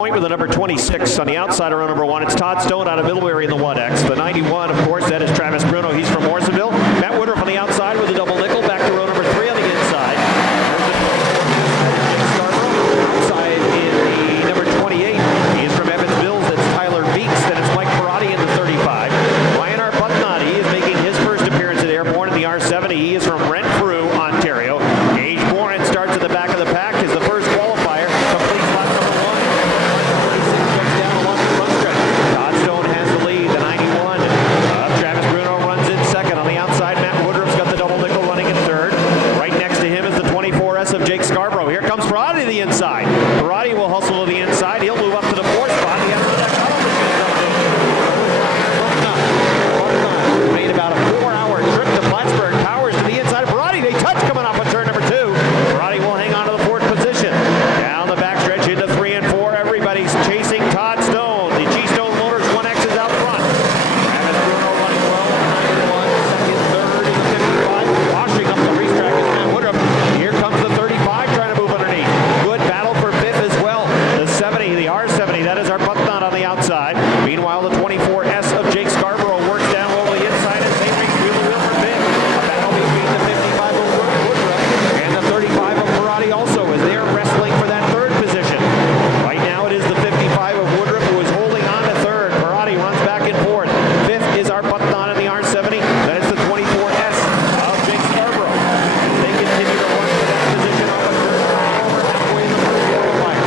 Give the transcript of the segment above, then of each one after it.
With the number 26 on the outside of row number 1. It's Todd Stone out of Middlebury in the 1X. The 91, of course, that is Travis Bruno. He's from Morrisonville. Matt Woodruff on the outside with a double nickel. Back to row number 3 on the inside. Outside in the number 28. He is from Evansville. That's Tyler Beeks. Then it's Mike Parati in the 35. Ryan Arbuthnot, he is making his first appearance at Airborne in the R70. He is from Renfrew, Ontario. Gage Boren starts at the back of the pack as the first qualifier. Completes lap number 1. Of Jake Scarborough. Here comes Parati to the inside. Parati will hustle to the inside. He'll move up to the 4th spot. The end of that made about a 4-hour trip to Plattsburgh. Powers to the inside. Parati, they touch coming off of turn number 2. Parati will hang on to the 4th position. Down the backstretch into 3 and 4. Everybody's chasing Todd Stone. The G-Stone Motors 1X is out front. Travis Bruno running well. 91, second, third in the 55. Washing up the racetrack is Matt Woodruff. Here comes the 35 trying to move underneath. Good battle for 5th as well. The 70, the R70, that is Arbuthnot on the outside. Meanwhile, the 24S of Jake Scarborough works down low to the inside and same race wheel to wheel for 5th. A battle between the 55 of Woodruff and the 35 of Parati also as they are wrestling for that 3rd position. Right now it is the 55 of Woodruff who is holding on to 3rd. Parati runs back and forth. 5th is Arbuthnot in the R70. Then it's the 24S of Jake Scarborough. They continue to run for that position off of turn over halfway in the first qualifier.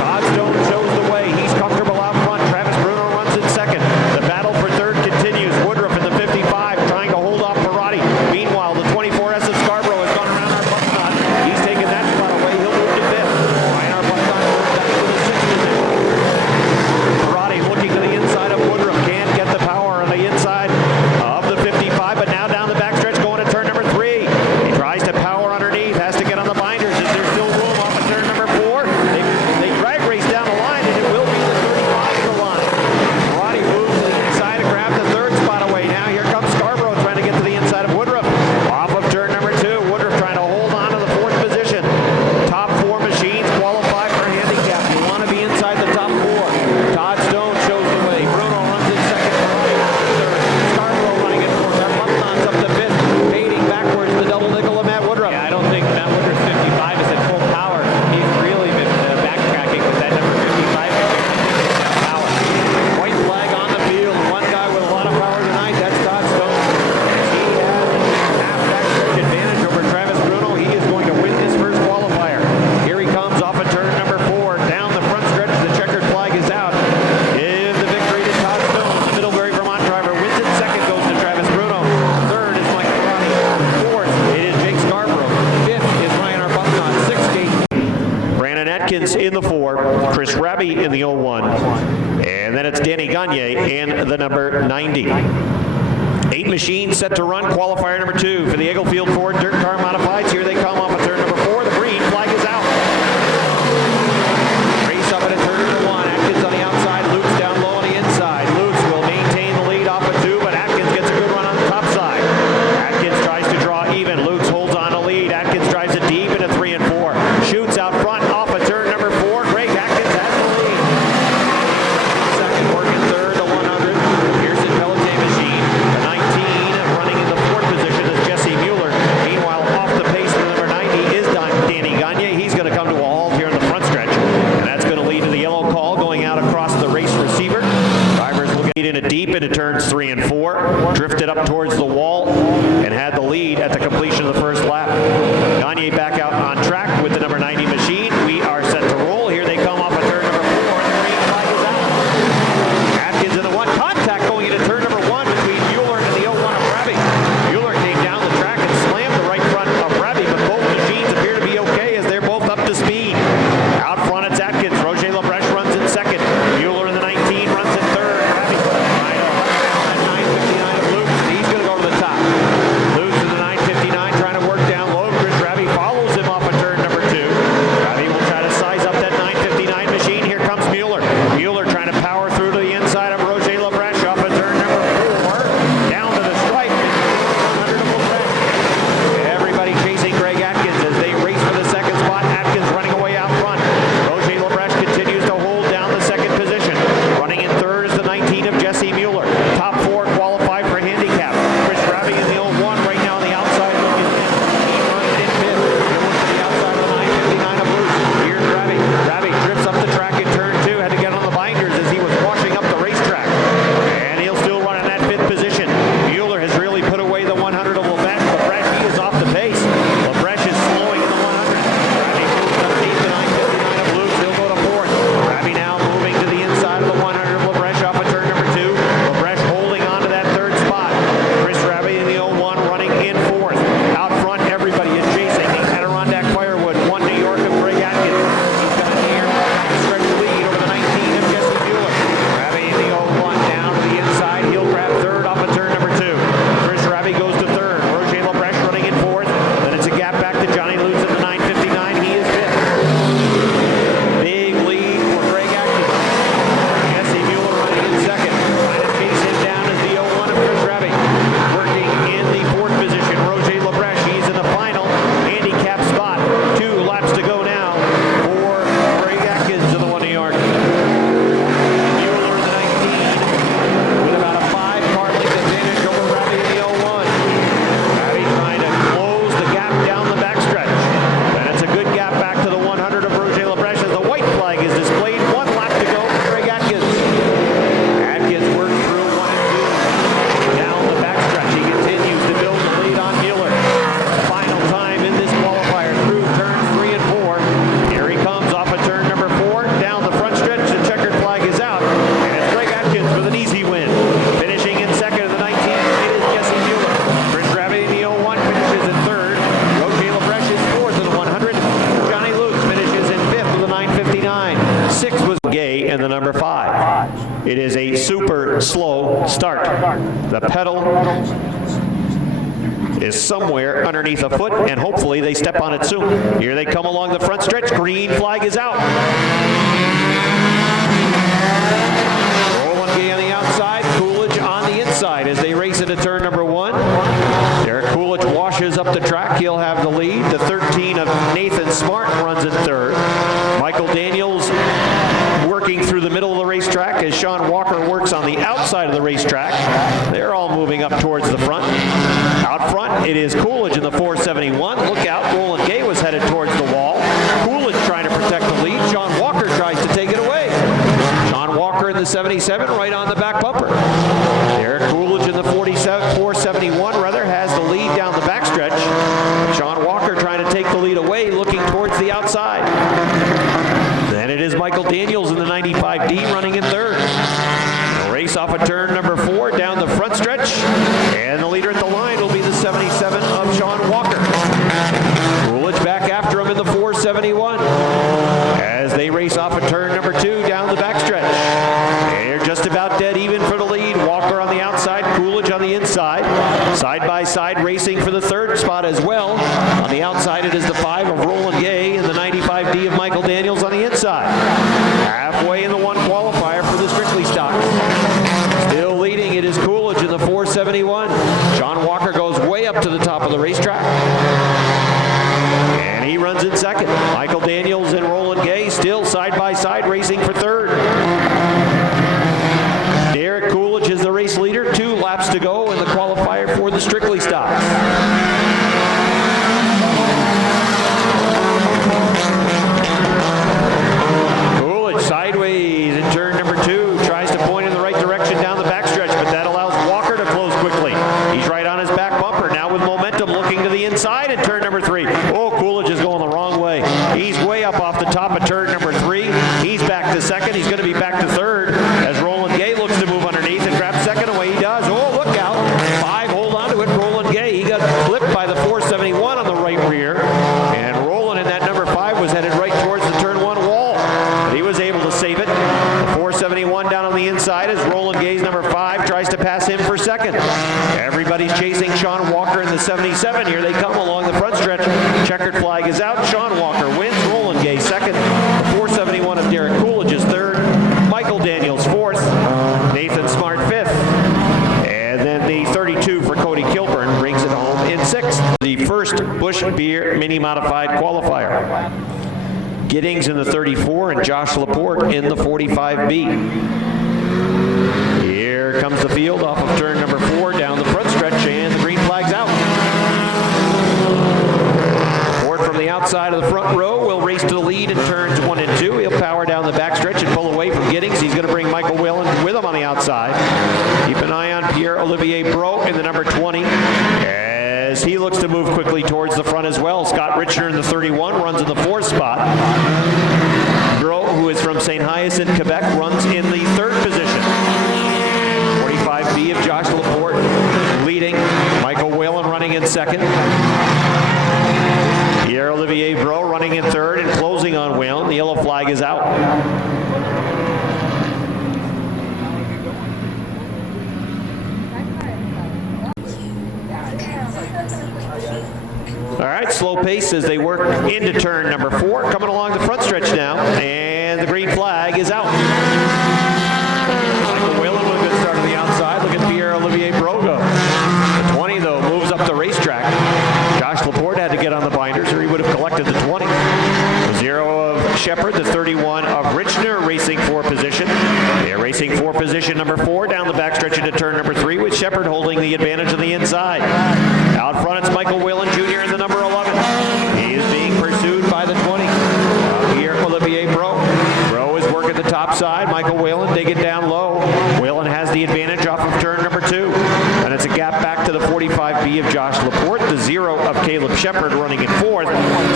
Todd Stone shows the way. He's comfortable out front. Travis Bruno runs in 2nd. The battle for 3rd continues. Woodruff in the 55 trying to hold off Parati. Meanwhile, the 24S of Scarborough has gone around Arbuthnot. He's taken that spot away. He'll move to 5th. Ryan Arbuthnot goes back to the 6th position. Parati looking to the inside of Woodruff. Can't get the power on the inside of the 55, but now down the backstretch going to turn number 3. He tries to power underneath, has to get on the binders. Is there still room off of turn number 4? They drag race down the line, and it will be the 35 to the line. Parati moves to the inside and grabs the 3rd spot away. Now here comes Scarborough trying to get to the inside of Woodruff. Off of turn number 2, Woodruff trying to hold on to the 4th position. Top 4 machines qualify for handicap. You want to be inside the top 4. Todd Stone shows the way. Bruno runs in 2nd. Parati runs in 3rd. Scarborough running in 4th. Arbuthnot's up to 5th. Fading backwards, the double nickel of Matt Woodruff. Yeah, I don't think Matt Woodruff's 55 is at full power. He's really been backtracking with that number 55. Power. White flag on the field. One guy with a lot of power tonight. That's Todd Stone. He has half backstretch advantage over Travis Bruno. He is going to win this first qualifier. Here he comes off of turn number 4. Down the front stretch. The checkered flag is out. Give the victory to Todd Stone. The Middlebury, Vermont driver wins it. 2nd goes to Travis Bruno. 3rd is Mike Parati. 4th, it is Jake Scarborough. 5th is Ryan Arbuthnot. 6th, Brandon Atkins in the 4. Chris Raby in the 01. And then it's Danny Gagne in the number 90. 8 machines set to run. Qualifier number 2 for the Eaglefield Ford Dirt Car Modifieds. Here they come off of turn number 4. The green flag is out. Race up at a turn number 1. Atkins on the outside. Luke's down low on the inside. Luke will maintain the lead off of 2, but Atkins gets a good run on the top side. Atkins tries to draw even. Luke holds on to lead. Atkins drives it deep into 3 and 4. Shoots out front off of turn number 4. Greg Atkins has the lead. 2nd, working 3rd, the 100. Here's the Pelletier machine. The 19 running in the 4th position is Jesse Mueller. Meanwhile, off the pace for the number 90 is Danny Gagne. He's going to come to a halt here in the front stretch, and that's going to lead to the yellow call going out across the race receiver. Drivers will get in it deep into turns 3 and 4. Drifted up towards the wall and had the lead at the completion of the first lap. Gagne back out on track with the number 90 machine. We are set to roll. Here they come off of turn number 4. The green flag is out. Atkins in the 1. Contact going into turn number 1 between Mueller and the 01 of Raby. Mueller came down the track and slammed the right front of Raby, but both machines appear to be okay as they're both up to speed. Out front it's Atkins. Roger Labreche runs in 2nd. Mueller in the 19 runs in 3rd. Raby right at 9:59 of Luke. He's going to go to the top. Luke's in the 9:59 trying to work down low. Chris Raby follows him off of turn number 2. 19 of Jesse Mueller. Top 4 qualify for handicap. Chris Ravi in the 01 right now on the outside looking in. He runs in fifth. He'll look to the outside of the 959 of Bruce. Here's Ravi. Ravi drifts up the track in turn 2. Had to get on the binders as he was washing up the racetrack. And he'll still run in that 5th position. Mueller has really put away the 100 of Lebrecht. Lebrecht, he is off the pace. Lebrecht is slowing in the 100. Ravi moves underneath the 959 of Bruce. He'll go to 4th. Ravi now moving to the inside of the 100 of Lebrecht off of turn number 2. Lebrecht holding on to that 3rd spot. Chris Ravi in the 01 running in 4th. Out front, everybody is chasing the Adirondack Firewood. 1 New York of Greg Atkins. He's got a near stretch lead over the 19 of Jesse Mueller. Ravi in the 01 down to the inside. He'll grab 3rd off of turn number 2. Chris Ravi goes to 3rd. Roger Lebrecht running in 4th. Then it's a gap back to Johnny Lutz at the 959. He is 5th. Big lead for Greg Atkins. Jesse Mueller running in 2nd. Trying to chase him down is the 01 of Chris Ravi. Working in the 4th position, Roger Lebrecht. He's in the final handicap spot. 2 laps to go now for Greg Atkins of the 1 New York. Mueller in the 19 with about a 5-car length advantage over Ravi in the 01. Ravi trying to close the gap down the backstretch. And it's a good gap back to the 100 of Roger Lebrecht as the white flag is displayed. 1 lap to go for Greg Atkins. Atkins worked through 1 and 2. Down the backstretch, he continues to build the lead on Mueller. Final time in this qualifier through turns 3 and 4. Here he comes off of turn number 4. Down the front stretch, the checkered flag is out. And it's Greg Atkins with an easy win. Finishing in 2nd of the 19, it is Jesse Mueller. Chris Ravi in the 01 finishes in 3rd. Roger Lebrecht is 4th of the 100. Johnny Lutz finishes in 5th of the 959. 6th was Gay in the number 5. It is a super slow start. The pedal is somewhere underneath a foot, and hopefully they step on it soon. Here they come along the front stretch. Green flag is out. Roland Gay on the outside, Coolidge on the inside as they race into turn number 1. Derek Coolidge washes up the track. He'll have the lead. The 13 of Nathan Smart runs in 3rd. Michael Daniels working through the middle of the racetrack as Sean Walker works on the outside of the racetrack. They're all moving up towards the front. Out front, it is Coolidge in the 471. Look out, Roland Gay was headed towards the wall. Coolidge trying to protect the lead. Sean Walker tries to take it away. Sean Walker in the 77 right on the back bumper. Derek Coolidge in the 471 has the lead down the backstretch. Sean Walker trying to take the lead away, looking towards the outside. Then it is Michael Daniels in the 95D running in 3rd. The race off of turn number 4 down the front stretch. And the leader at the line will be the 77 of Sean Walker. Coolidge back after him in the 471. As they race off of turn number 2 down the backstretch. They're just about dead even for the lead. Walker on the outside, Coolidge on the inside. Side by side racing for the 3rd spot as well. On the outside it is the 5 of Roland Gay and the 95D of Michael Daniels on the inside. Halfway in the 1 qualifier for the Strictly stock. Still leading, it is Coolidge in the 471. Sean Walker goes way up to the top of the racetrack. And he runs in 2nd. Michael Daniels and Roland Gay still side by side racing for 3rd. Derek Coolidge is the race leader. 2 laps to go in the qualifier for the Strictly stock. Coolidge sideways in turn number 2. Tries to point in the right direction down the backstretch, but that allows Walker to close quickly. He's right on his back bumper. Now with momentum looking to the inside in turn number 3. Oh, Coolidge is going the wrong way. He's way up off the top of turn number 3. He's back to 2nd. He's going to be back to 3rd as Roland Gay looks to move underneath and grab 2nd away. He does. Oh, look out. 5, hold on to it. Roland Gay. He got flipped by the 471 on the right rear. And Roland in that number 5 was headed right towards the turn 1 wall. But he was able to save it. The 471 down on the inside as Roland Gay's number 5 tries to pass him for 2nd. Everybody's chasing Sean Walker in the 77. Here they come along the front stretch. Checkered flag is out. Sean Walker wins. Roland Gay 2nd. The 471 of Derek Coolidge is 3rd. Michael Daniels 4th. Nathan Smart 5th. And then the 32 for Cody Kilburn brings it home in 6th. The first Busch Beer Mini Modified qualifier. Giddings in the 34 and Josh Laporte in the 45B. Here Here comes the field off of turn number 4 down the front stretch, and the green flag's out. Ford from the outside of the front row will race to the lead in turns 1 and 2. He'll power down the backstretch and pull away from Giddings. He's going to bring Michael Whalen with him on the outside. Keep an eye on Pierre-Olivier Bro in the number 20 as he looks to move quickly towards the front as well. Scott Richner in the 31 runs in the 4th spot. Bro, who is from St. Hyacinthe, Quebec, runs in the 3rd position. 45B of Josh Laporte leading. Michael Whalen running in 2nd. Pierre-Olivier Bro running in 3rd and closing on Whalen. The yellow flag is out. All right, slow pace as they work into turn number 4. Coming along the front stretch now, and the green flag is out. Michael Whalen with a good start on the outside. Look at Pierre-Olivier Brogo. The 20, though, moves up the racetrack. Josh Laporte had to get on the binders or he would have collected the 20. The 0 of Shepard, the 31 of Richner racing for position. They're racing for position number 4 down the backstretch into turn number 3 with Shepard holding the advantage on the inside. Out front, it's Michael Whalen Jr. in the number 11. He is being pursued by the 20. Pierre-Olivier Bro. Bro is working the top side. Michael Whalen digging down low. Whalen has the advantage off of turn number 2. And it's a gap back to the 45B of Josh Laporte. The 0 of Caleb Shepard running in 4th.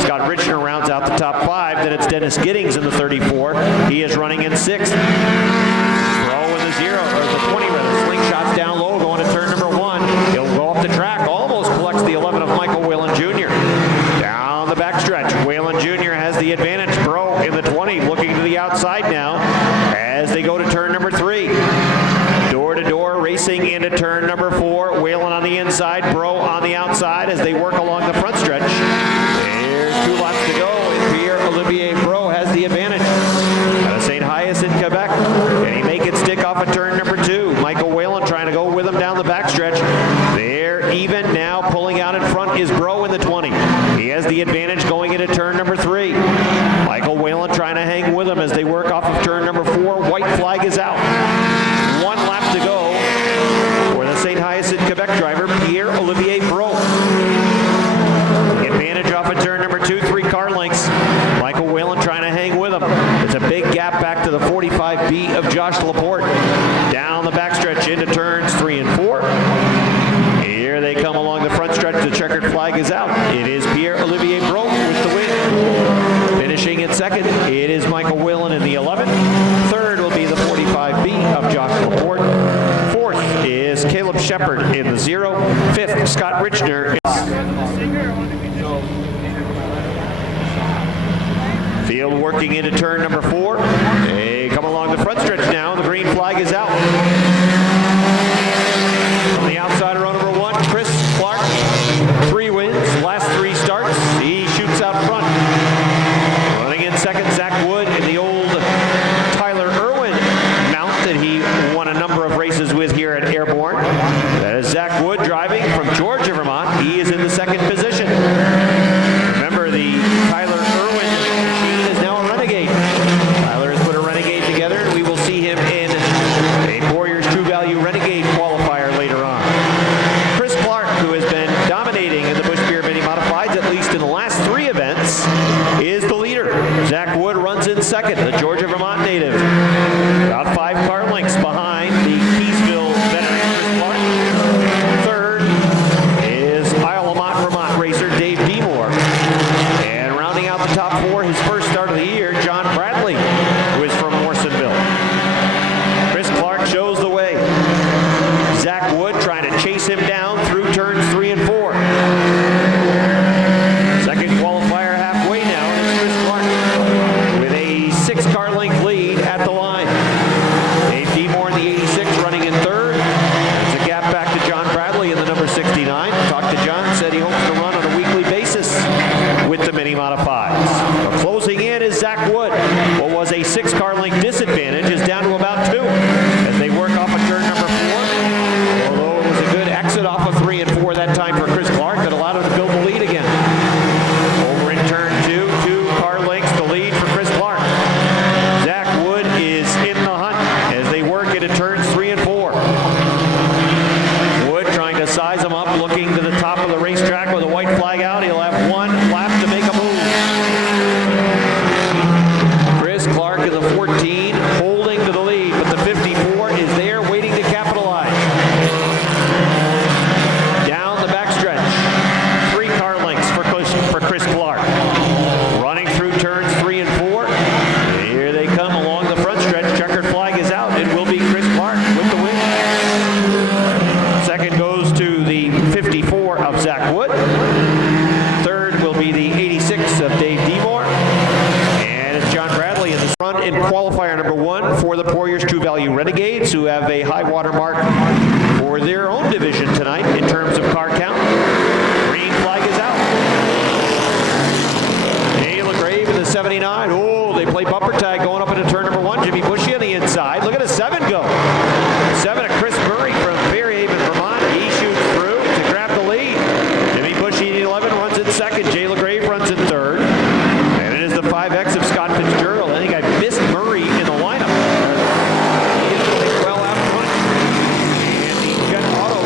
Scott Richner rounds out the top 5. Then it's Dennis Giddings in the 34. He is running in 6th. Bro in the 0, or the 20 rather. Slingshots down low going to turn number 1. He'll go up the track. Almost collects the 11 of Michael Whalen Jr. Down the backstretch. Whalen Jr. has the advantage. Bro in the 20 looking to the outside now as they go to turn number 3. Door-to-door racing into turn number 4. Whalen on the inside, Bro on the outside as they work along the front stretch. There's 2 laps to go, and Pierre-Olivier Bro has the advantage. Out of St. Hyacinthe, Quebec. Can he make it stick off of turn number 2? Michael Whalen trying to go with him down the backstretch. They're even now. Pulling out in front is Bro in the 20. He has the advantage going into turn number 3. Michael Whalen trying to hang with him as they work off of turn number 4. White flag is out. 1 lap to go for the St. Hyacinthe Quebec driver, Pierre-Olivier Bro. Advantage off of turn number 2, 3 car lengths. Michael Whalen trying to hang with him. It's a big gap back to the 45B of Josh Laporte. Down the backstretch into turns 3 and 4. Here they come along the front stretch. The checkered flag is out. It is Pierre-Olivier Bro with the win. Finishing in 2nd, it is Michael Whalen in the 11. 3rd will be the 45B of Josh Laporte. 4th is Caleb Shepard in the 0. 5th, Scott Richner. Field working into turn number 4. They come along the front stretch now. The green flag is out. On the outside of row number 1, Chris Clark. 3 wins, last 3 starts. He shoots out front. Running in 2nd, Zach Wood in the old Tyler Irwin mount that he won a number of races with here at Airborne. That is Zach Wood driving from Georgia, Vermont. He is in the 2nd position. Remember, the Tyler Irwin machine is now a Renegade. Tyler has put a Renegade together, and we will see him in a Warriors True Value Renegade qualifier later on. Chris Clark, who has been dominating in the Busch Beer Mini Modifieds, at least in the last 3 events, is the leader. Zach Wood runs in 2nd, the Georgia, Vermont native. About 5 car lengths behind the Keysville veteran Chris up, looking to the top of the racetrack with a white flag out. He'll have one lap to make a move. Chris Clark in the 14, holding to the lead, but the 54 is there waiting to capitalize. Down the backstretch, 3 car lengths for Chris Clark. Running through turns 3 and 4. Here they come along the front stretch. Checkered flag is out. It will be Chris Clark with the win. Second goes to the 54 of Zach Wood. Third will be the 86 of Dave Demore. And it's John Bradley in the front in qualifier number 1 for the Poiriers True Value Renegades, who have a high water mark for their own division tonight in terms of car count. Green flag is out. Ayla Grave in the 79. Oh, they play bumper tag going up into turn number 1. Jimmy Bushy on the inside. Look at a 7 go. 7 of Chris Murray from Fairhaven, Vermont. He shoots through to grab the lead. Jimmy Bushy in the 11 runs in second. Ayla Grave runs in third. And it is the 5X of Scott Fitzgerald. I think I missed Murray in the lineup. He is playing well out front. And the Jet Auto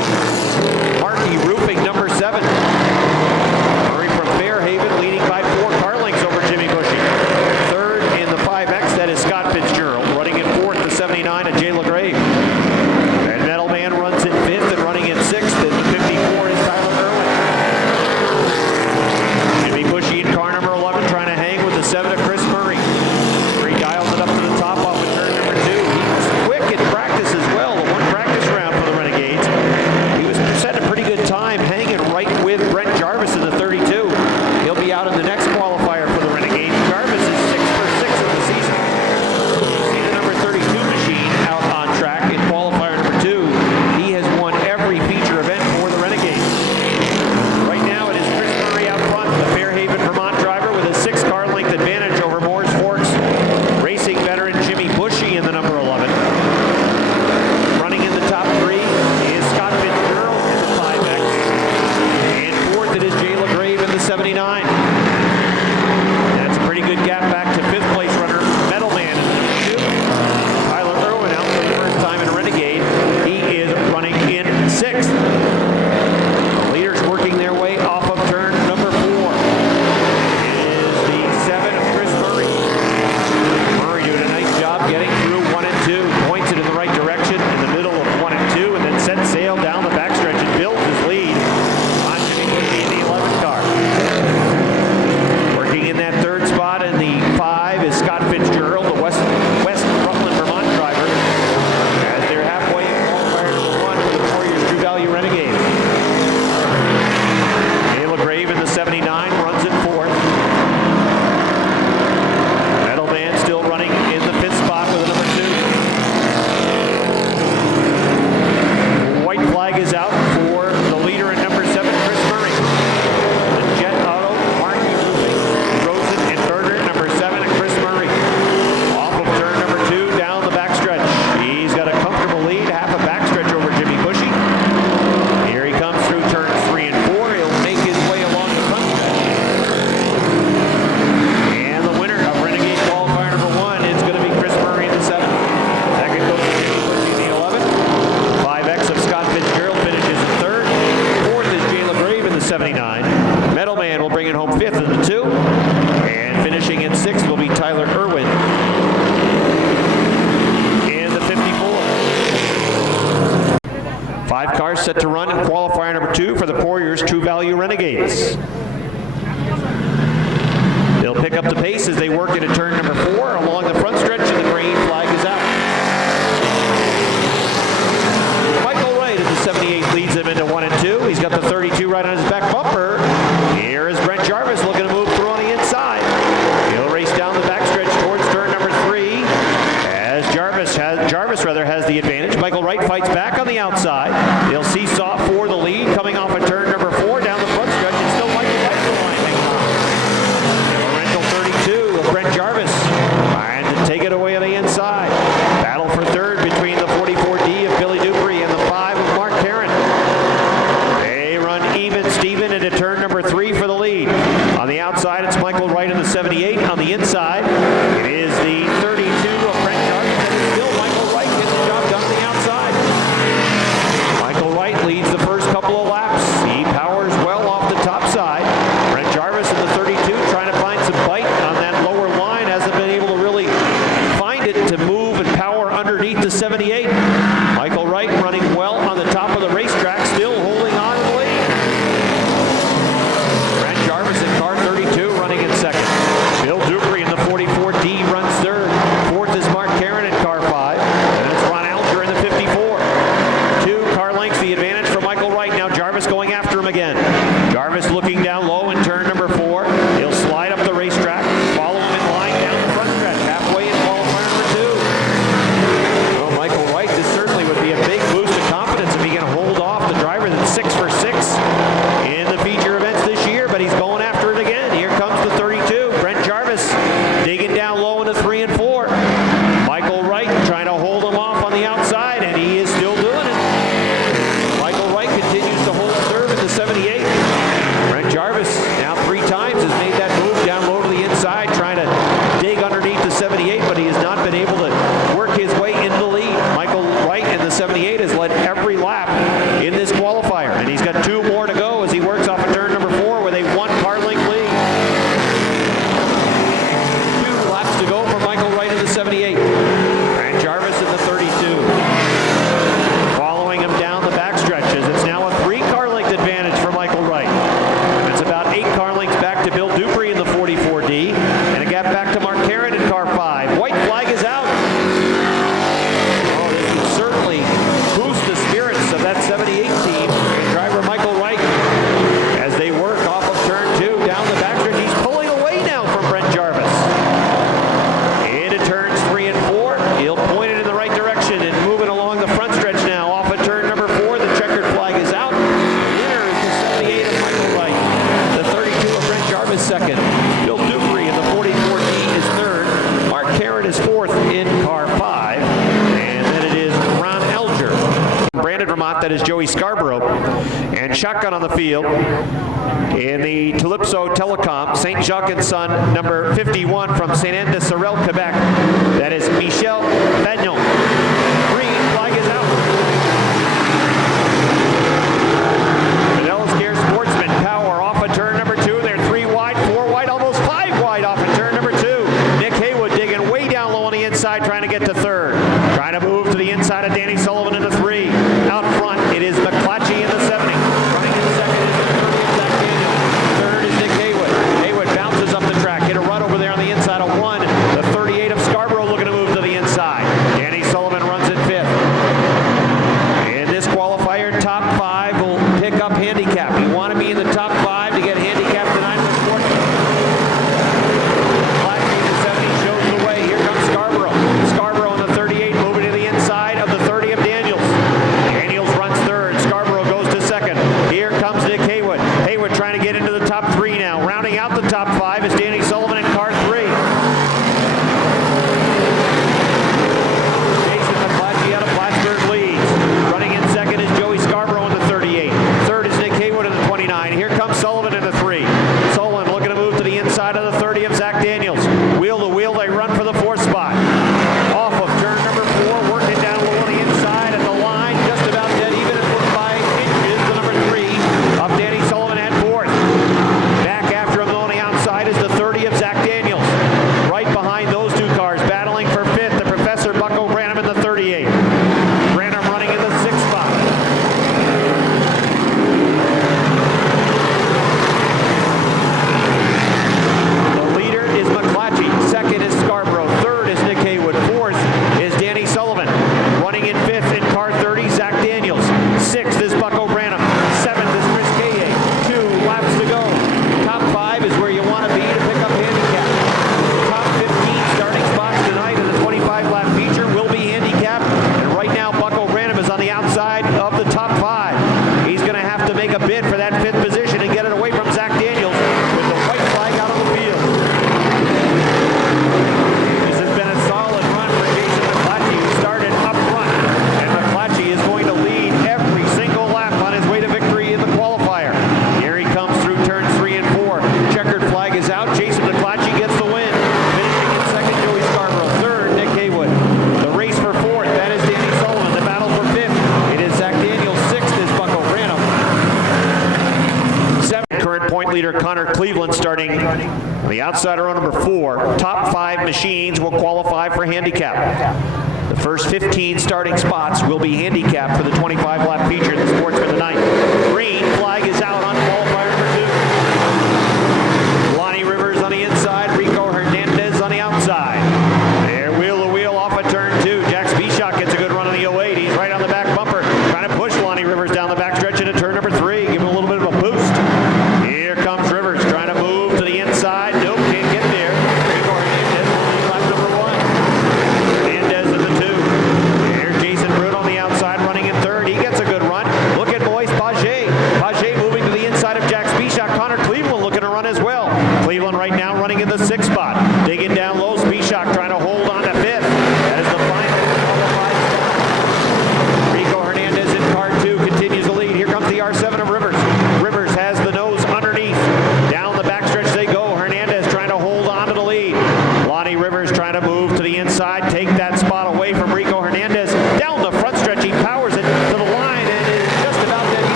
Markey Roofing number 7. Murray from Fairhaven leading by 4 car lengths over Jimmy Bushy. Third in the 5X, that is Scott Fitzgerald. Running in 4th, the 79 of Ayla Grave. And Metal Man runs in 5th and running in 6th. And the 54 is Tyler Irwin. Jimmy Bushy in car number 11 trying to hang with the 7 of Chris Murray. He dials it up to the top off of turn number 2. He was quick in practice as well. The 1 practice round for the Renegades. He was setting a pretty good time, hanging right with Brent Jarvis in the 32. He'll be out in the next qualifier for the Renegades. Jarvis is 6 for 6 of the season. See the number 32 machine out on track in qualifier number 2. He has won every feature event for the Renegades. Right now it is Chris Murray out front, the Fairhaven, Vermont driver with a 6 car length advantage over Moore's Forks Racing veteran Jimmy Bushy in the number 11. Running in the top 3 is Scott Fitzgerald in the 5X. And 4th it is Ayla Grave in the 79. That's a pretty good gap back to 5th place runner Metal Man in the number 2. Tyler Irwin out for the first time in Renegade. He is running in 6th. The leaders working their way off of turn number 4. It is the 7 of Chris Murray. Murray doing a nice job getting through 1 and 2. Points it in the right direction in the middle of 1 and 2, and then sets sail down the backstretch and builds his lead on Jimmy Bushy in the 11 car. Working in that 3rd spot in the 5 is Scott Fitzgerald, the West Rutland, Vermont driver, as they're halfway in qualifier number 1 for the Poiriers True Value Renegade. Ayla Grave in the 79 runs in 4th. Metal Man still running in the 5th spot with a number 2. White flag is out for the leader in number 7, Chris Murray. The Jet Auto, Markey Roofing, Rosen and Berger, number 7, and Chris Murray. Off of turn number 2, down the backstretch. He's got a comfortable lead, half a backstretch over Jimmy Bushy. Here he comes through turns 3 and 4. He'll make his way along the front stretch. And the winner of Renegade qualifier number 1 is going to be Chris Murray in the 7. Second goes to Jimmy Bushy in the 11. 5X of Scott Fitzgerald finishes in 3rd. 4th is Ayla Grave in the 79. Metal Man will bring it home 5th in the 2. And finishing in 6th will be Tyler Irwin in the 54. 5 cars set to run in qualifier number 2 for the Poiriers True Value Renegades. They'll pick up the pace as they work into turn number 4 along the front stretch, and the green flag is out. Michael Wright at the 78 leads them into 1 and 2. He's got the 32 right on his back bumper. Here is Brent Jarvis looking to move through on the inside. He'll race down the backstretch towards turn number 3 as Jarvis has the advantage. Michael Wright fights back on the outside. He'll seesaw for the lead coming off of turn number 4 down the front stretch. It's still Michael Wright in the line. Rental 32 of Brent Jarvis trying to take it away on the inside. Battle for 3rd between the 44D of Billy Dupree and the 5 of Mark Tarrant. They run even Steven into turn number 3 for the lead. On the outside, it's Michael Wright in the 78. On the inside, it is the 32 of Brent Jarvis, and it's still Michael Wright getting the job done on the outside. Michael Wright leads the first couple of laps. again. Jarvis looking down low in turn number 4. He'll slide up the racetrack, follow him in line down the front stretch, halfway in qualifier number 2. Well, Michael Wright, this certainly would be a big boost of confidence if he can hold off the driver that's 6 for 6 in the feature events this year, but he's going after it again. Here comes the 32. Brent Jarvis digging down low into 3 and 4. Michael Wright trying to hold him off on the outside, and he is still doing it. Michael Wright continues to hold serve at the 78. Brent Jarvis now 3 times has made that move down low to the inside, trying to dig underneath the 78, but he has not been able to work his way into the lead. Michael Wright in the 78 has led every lap in this qualifier, and he's got 2 more to go as he works off of turn number 4 with a 1-car length lead. 2 laps to go for Michael Wright in the 78. Brent Jarvis in the 32. Following him down the back stretches, it's now a 3-car length advantage for Michael Wright. It's about 8 car lengths back to Bill Dupree in the 44D, and a gap back to Mark Caron in car 5. White flag is out. Oh, this would certainly boost the spirits of that 78 team and driver Michael Wright as they work off of turn 2 down the backstretch. He's pulling away now from Brent Jarvis. Into turns 3 and 4. He'll point it in the right direction and moving along the front stretch now. Off of turn number 4, the checkered flag is out. Winner is the 78 of Michael Wright. The 32 of Brent Jarvis second. Bill Dupree in the 44D is third. Mark Caron is fourth in car 5. And then it is Ron Elger. Brandon, Vermont, that is Joey Scarborough. And shotgun on the field in the Calypso Telecom, St. Jacques and Son, number 51 from St. Anne de Sorel, Quebec. That is Michel Bagnon. Green flag is out. Fidelis Gear Sportsman Power off of turn number 2. They're 3 wide, 4 wide, almost 5 wide off of turn number 2. Nick Haywood digging way down low on the inside, trying to get to third. Trying to move to the inside of Danny Sullivan in the 3. Out front, it is McClatchy in the 70. Running in second is the 30 of Zach Daniel. Third is Nick Haywood. Haywood bounces up the track. Hit a run over there on the inside of 1. The 38 of Scarborough looking to move to the inside. Danny Sullivan runs in 5th. In this qualifier, top 5 will pick up handicap. You want to be in the top 5 to get handicap tonight for Sportsman. McClatchy in the 70 shows the way. Here comes Scarborough. Scarborough in the 38 moving to the inside of the 30 of Daniels. Daniels runs third. Scarborough goes to second. Here comes Nick Haywood. Haywood trying to get into the top 3 now. Rounding out the top 5 is Danny Sullivan in car 3. Jason McClatchy out of Plattsburgh leads. Running in second is Joey Scarborough in the 38. Third is Nick Haywood in the 29. Here comes Sullivan in the 3. Sullivan looking to move to the inside of the 30 of Zach Daniels. Wheel to wheel, they run for the 4th spot. Off of turn number 4, working down low on the inside at the line, just about dead even and by inches. The number 3 of Danny Sullivan at 4th. Back after him on the outside is the 30 of Zach Daniels. Right behind those 2 cars, battling for 5th, the Professor Bucko Branham in the 38. Branham running in the 6th spot. The leader is McClatchy. Second is Scarborough. Third is Nick Haywood. 4th is Danny Sullivan. Running in 5th in car 30, Zach Daniels. 6th is Bucko Branham. 7th is Chris Kaye. 2 laps to go. Top 5 is where you want to be to pick up handicap. Top 15 starting spots tonight in the 25-lap feature will be handicapped. And right now, Bucko Branham is on the outside of the top 5. He's going to have to make a bid for that 5th position and get it away from Zach Daniels with the white flag out of the field. This has been a solid run for Jason McClatchy, who started up front. And McClatchy is going to lead every single lap on his way to victory in the qualifier. Here he comes through turns 3 and 4. Checkered flag is out. Jason McClatchy gets the win. Finishing in second, Joey Scarborough. Third, Nick Haywood. The race for 4th, that is Danny Sullivan. The battle for 5th, it is Zach Daniels. 6th is Bucko Branham. 7th, current point leader Connor Cleveland starting on the outside row number 4. Top 5 machines will qualify for handicap. The first 15 starting spots will be handicapped for the 25-lap feature in the Sportsman tonight. Green flag is out on qualifier number 2. Lonnie Rivers on the inside, Rico Hernandez on the outside. They're wheel to wheel off of turn 2. Jack Spishak gets a good run on the 08. He's right on the back bumper, trying to push Lonnie Rivers down the back stretch into turn number 3. Give him a little bit of a boost.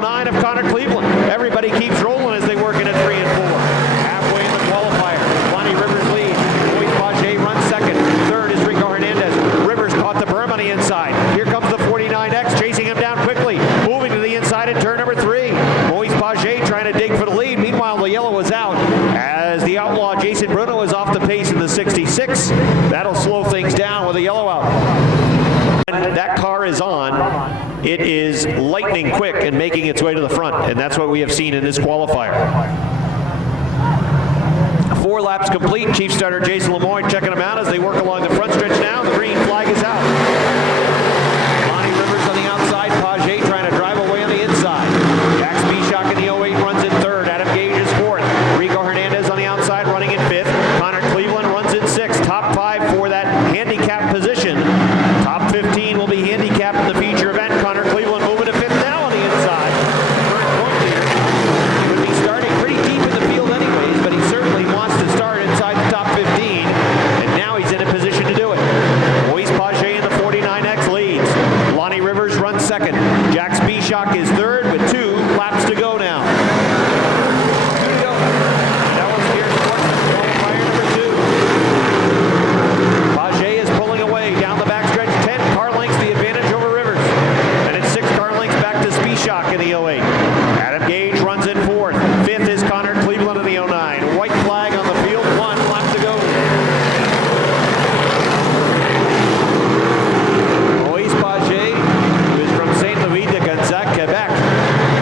09 of Connor Cleveland. Everybody keeps rolling as they work in at 3 and 4. Halfway in the qualifier, Lonnie Rivers leads. Moise Paget runs second. Third is Rico Hernandez. Rivers caught the berm on the inside. Here comes the 49X, chasing him down quickly. Moving to the inside in turn number 3. Moise Paget trying to dig for the lead. Meanwhile, the yellow is out as the outlaw Jason Bruno is off the pace in the 66. That'll slow things down with a yellow out. When that car is on, it is lightning quick and making its way to the front, and that's what we have seen in this qualifier. 4 laps complete. Chief starter Jason Lemoyne checking them out as they work along the front stretch now. The green flag is out. Lonnie Rivers on the outside. Paget trying to drive away on the inside. Jack Spieshak in the 08 runs in third. Adam Gage is fourth. Rico Hernandez on the outside running in fifth. Connor Cleveland runs in sixth. Top 5 for that handicap position. Top 15 will be handicapped in the feature event. Connor Cleveland moving to fifth now on the inside. Current point leader. He would be starting pretty deep in the field anyways, but he certainly wants to start inside the top 15, and now he's in a position to do it. Moise Paget in the 49X leads. Lonnie Rivers runs second. Jack Spieshak is third with 2 laps to go now. Here we go. That one's Pierce Sportsman, qualifier number 2. Paget is pulling away down the backstretch. 10 car lengths the advantage over Rivers. And it's 6 car lengths back to Spieshak in the 08. Adam Gage runs in fourth. Fifth is Connor Cleveland in the 09. White flag on the field. 1 lap to go. Moise Paget, who is from St. Louis de Gonzague, Quebec,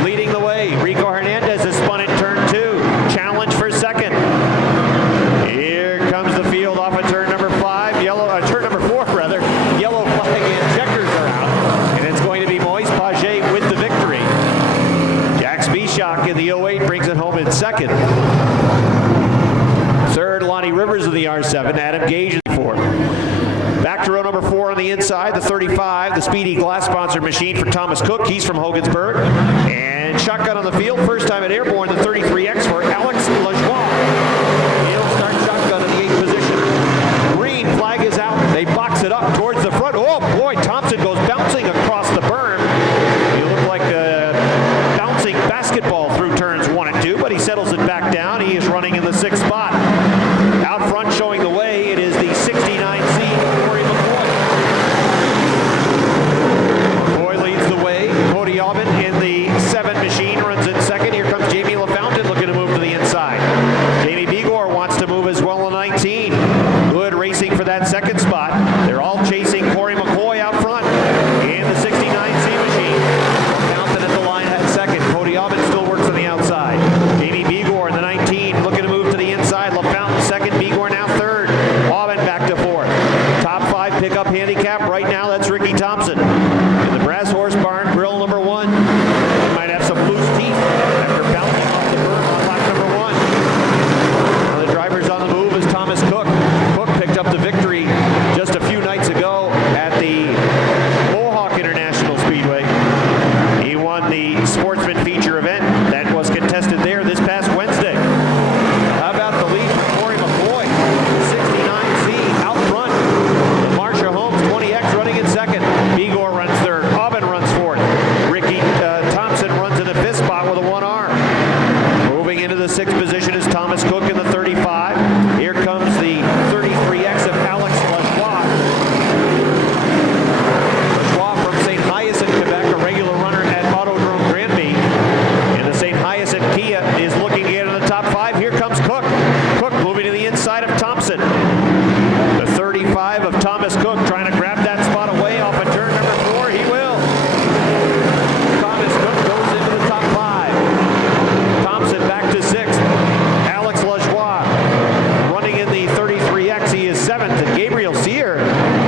leading the way. Rico Hernandez has spun in turn 2. Challenge for second. Here comes the field off of turn number 5. Turn number 4 rather. Yellow flag and checkers are out. And it's going to be Moise Paget with the victory. Jack Spieshak in the 08 brings it home in second. Third, Lonnie Rivers of the R7. Adam Gage in 4. Back to row number 4 on the inside, the 35, the speedy glass sponsored machine for Thomas Cook. He's from Hogansburg. And shotgun on the field, first time at Airborne, the 33X for Alex Lajoie. He'll start shotgun in the 8th position. Green flag is out. They box it up towards the front. Oh boy, Thompson goes bouncing across the berm. He looked like a bouncing basketball through turns 1 and 2, but he settles it back down. He is running in the 6th spot. Out front showing the way, it is the 69C, Corey McCoy. McCoy leads the way. Cody Aubin in the 7 machine runs in second. Here comes Jamie LaFountain looking to move to the inside. Jamie Bigor wants to move as well in 19. Good racing for that second spot. They're all chasing Corey McCoy out front in the 69C machine. LaFountain at the line at second. Cody Aubin still works on the outside. Jamie Bigor in the 19 looking to move to the inside. LaFountain second. Bigor now third. Aubin back to 4th. Top 5 pickup handicap right now. That's Ricky Thompson. In the Brass Horse Barn Grill number 1. He might have some loose teeth after bouncing off the berm on lap number 1. Now the driver's on the move is Thomas Cook. Cook picked up the victory just a few nights ago at the Mohawk International Speedway. He won the Sportsman feature event that was contested there this past Wednesday. How about the lead from Corey McCoy? 69C out front. The Marsha Holmes 20X running in second. Bigor runs third. Aubin runs fourth. Ricky Thompson runs in the 5th spot with a 1R. Moving into the 6th position is Thomas Cook in the 35. Here comes the 33X of Alex Lajoie. Lajoie from St. Hyacinthe, Quebec, a regular runner at Autodrome Granby. And the St. Hyacinthe Kia is looking to get in the top 5. Here comes Cook. Cook moving to the inside of Thompson. The 35 of Thomas Cook trying to grab that spot away off of turn number 4. He will. Thomas Cook goes into the top 5. Thompson back to 6th. Alex Lajoie running in the 33X. He is 7th. And Gabriel Sear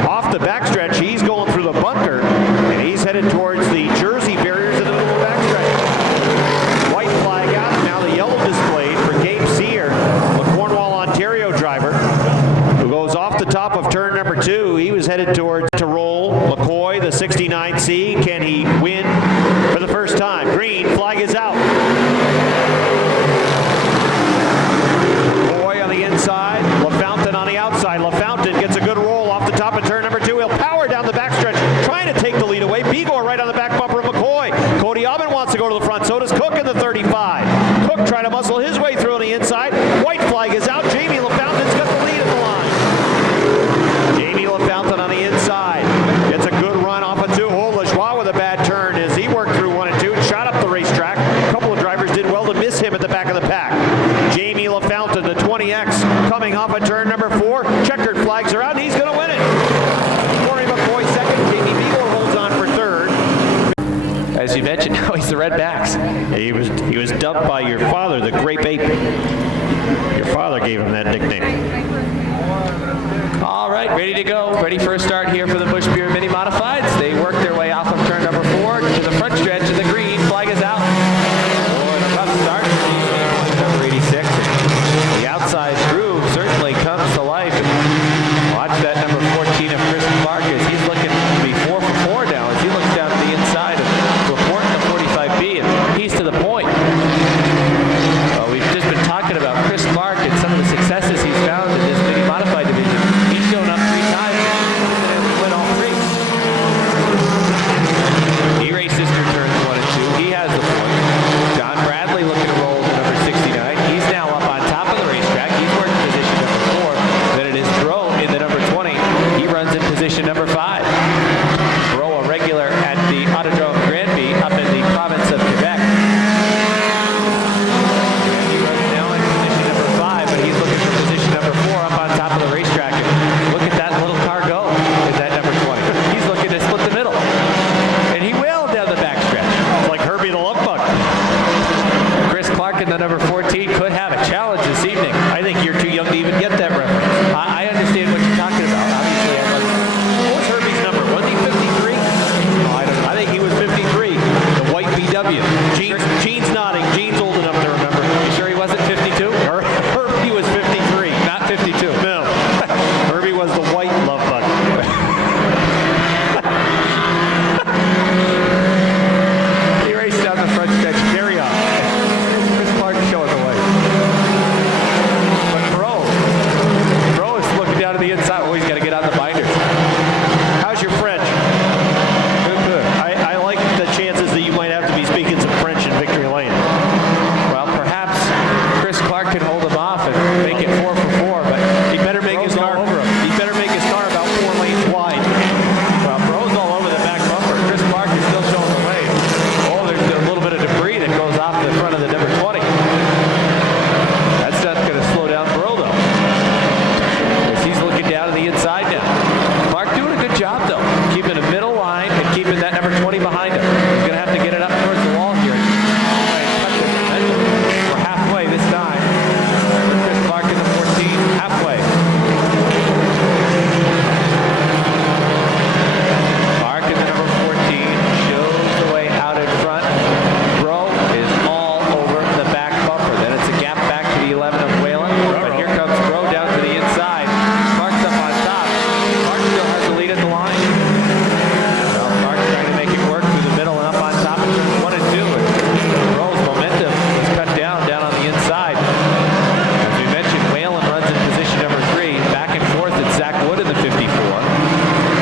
off the backstretch. He's going through the bunker. And he's headed towards the Jersey barriers in the middle of the backstretch. White flag out. Now the yellow displayed for Gabe Sear, the Cornwall, Ontario driver, who goes off the top of turn number 2. He was headed towards to roll McCoy, the 69C. Can he win for the first time? Green flag is out. McCoy on the inside. LaFountain on the outside. LaFountain gets a good roll off the top of turn number 2. He'll power down the backstretch, trying to take the lead away. Bigor right on the back bumper of McCoy. Cody Aubin wants to go to the front Cook in the 35. Cook trying to muscle his way through on the inside. White flag is out. Jamie LaFountain's got the lead at the line. Jamie LaFountain on the inside. It's a good run off of 2 hole. LaJoie with a bad turn as he worked through 1 and 2 and shot up the racetrack. A couple of drivers did well to miss him at the back of the pack. Jamie LaFountain, the 20X, coming off of turn number 4. Checkered flags are out, and he's going to win it. Corey McCoy second. Jamie Beagle holds on for third. As you mentioned, now he's the Redbacks. He was dubbed by your father the Grape Ape. Your father gave him that nickname. All right, ready to go. Ready for a start here for the Busch Beer Mini Modifieds. They work their way off of turn number 4 to the front stretch of the green. Flag is out. Oh, a tough start. Number 86. The outside groove certainly comes to life. And watch that number 14 of Chris Clark as he's looking to be 4 for 4 now as he looks down to the inside of Laporte in the 45B, and he's to the point. We've just been talking about Chris Clark and some of the successes he's found in this mini modified division. He's shown up 3 times and win all 3. He races through turns 1 and 2. He has the point. John Bradley looking to roll to number 69. He's now up on top of the racetrack. He's working position number 4. Then it is Bro in the number 20. He runs in position number 5. Bro, a regular at the Autodrome Granby up in the province of Quebec. He runs now in position number 5, but he's looking for position number 4 up on top of the racetrack. And look at that little car go. Is that number 20? He's looking to split the middle. And he will down the backstretch. It's like Herbie the Love Bug. Chris Clark in the number 14 could have a challenge this evening. I think you're too young to even get that reference. I understand what you're talking about. Obviously, What was Herbie's number? Was he 53? I don't know. I think he was 53. The white VW. Gene's nodding. Gene's old enough to remember. You sure he wasn't 52? Herbie was 53. Not 52. No. Herbie was the white Love Bug. He raced down the front stretch. Carry on. Chris Clark showing the way. But Bro is looking down to the inside. Oh, he's got to get on the binders. How's your French? Good. I like the chances that you might have to be speaking some French in Victory Lane. Well, perhaps Chris Clark can hold him off and make it 4 for 4, but He better make his Bro's car all over him. He better make his car about 4 lanes wide. Well, Bro's all over the back bumper. Chris Clark is still showing the way. Oh, there's a little bit of debris that goes off the front of the number 20. That's not going to slow down Bro, though. As he's looking down to the inside now. Clark doing a good job, though, keeping a middle line and keeping that number 20 behind him. He's going to have to get it up towards the wall here. We're halfway this time. Chris Clark in the 14, halfway. Clark in the number 14 shows the way out in front. Bro is all over the back bumper. Then it's a gap back to the 11 of Whalen. But here comes Bro down to the inside. Clark's up on top. Clark still has the lead at the line. Well, Clark trying to make it work through the middle and up on top of turns 1 and 2. And Bro's momentum is cut down on the inside. As we mentioned, Whalen runs in position number 3. Back and forth, it's Zach Wood in the 54.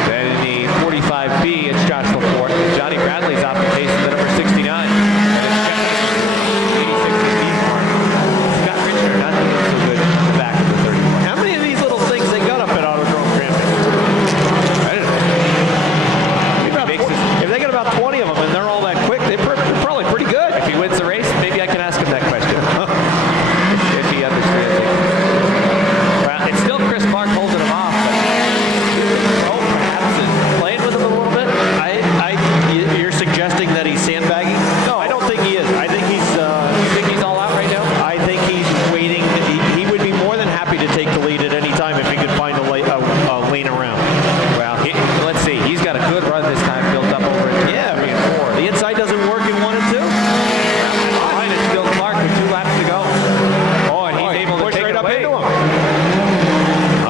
Then in the 45B, it's Josh Laporte. Johnny Bradley's off the pace in the number 69. And it's Jeff 86 in the mark. Scott Richard not doing so good in the back of the 34. How many of these little things they got up at Autodrome Granby? I don't know. If they got about 20 of them and they're all that quick, they're probably pretty good. If he wins the race, maybe I can ask him that question. if he understands it. Well, it's still Chris Clark holding him off, but perhaps is playing with him a little bit. You're suggesting that he's sandbagging? No, I don't think he is. I think he's. You think he's all out right now? I think he's waiting. He would be more than happy to take the lead at any time if he could find a lane around. Well, let's see. He's got a good run this time, built up over in turns 3 and 4. The inside doesn't work in 1 and 2. Behind it's still Clark with 2 laps to go. Oh, and he's able to push take right it up away. into him.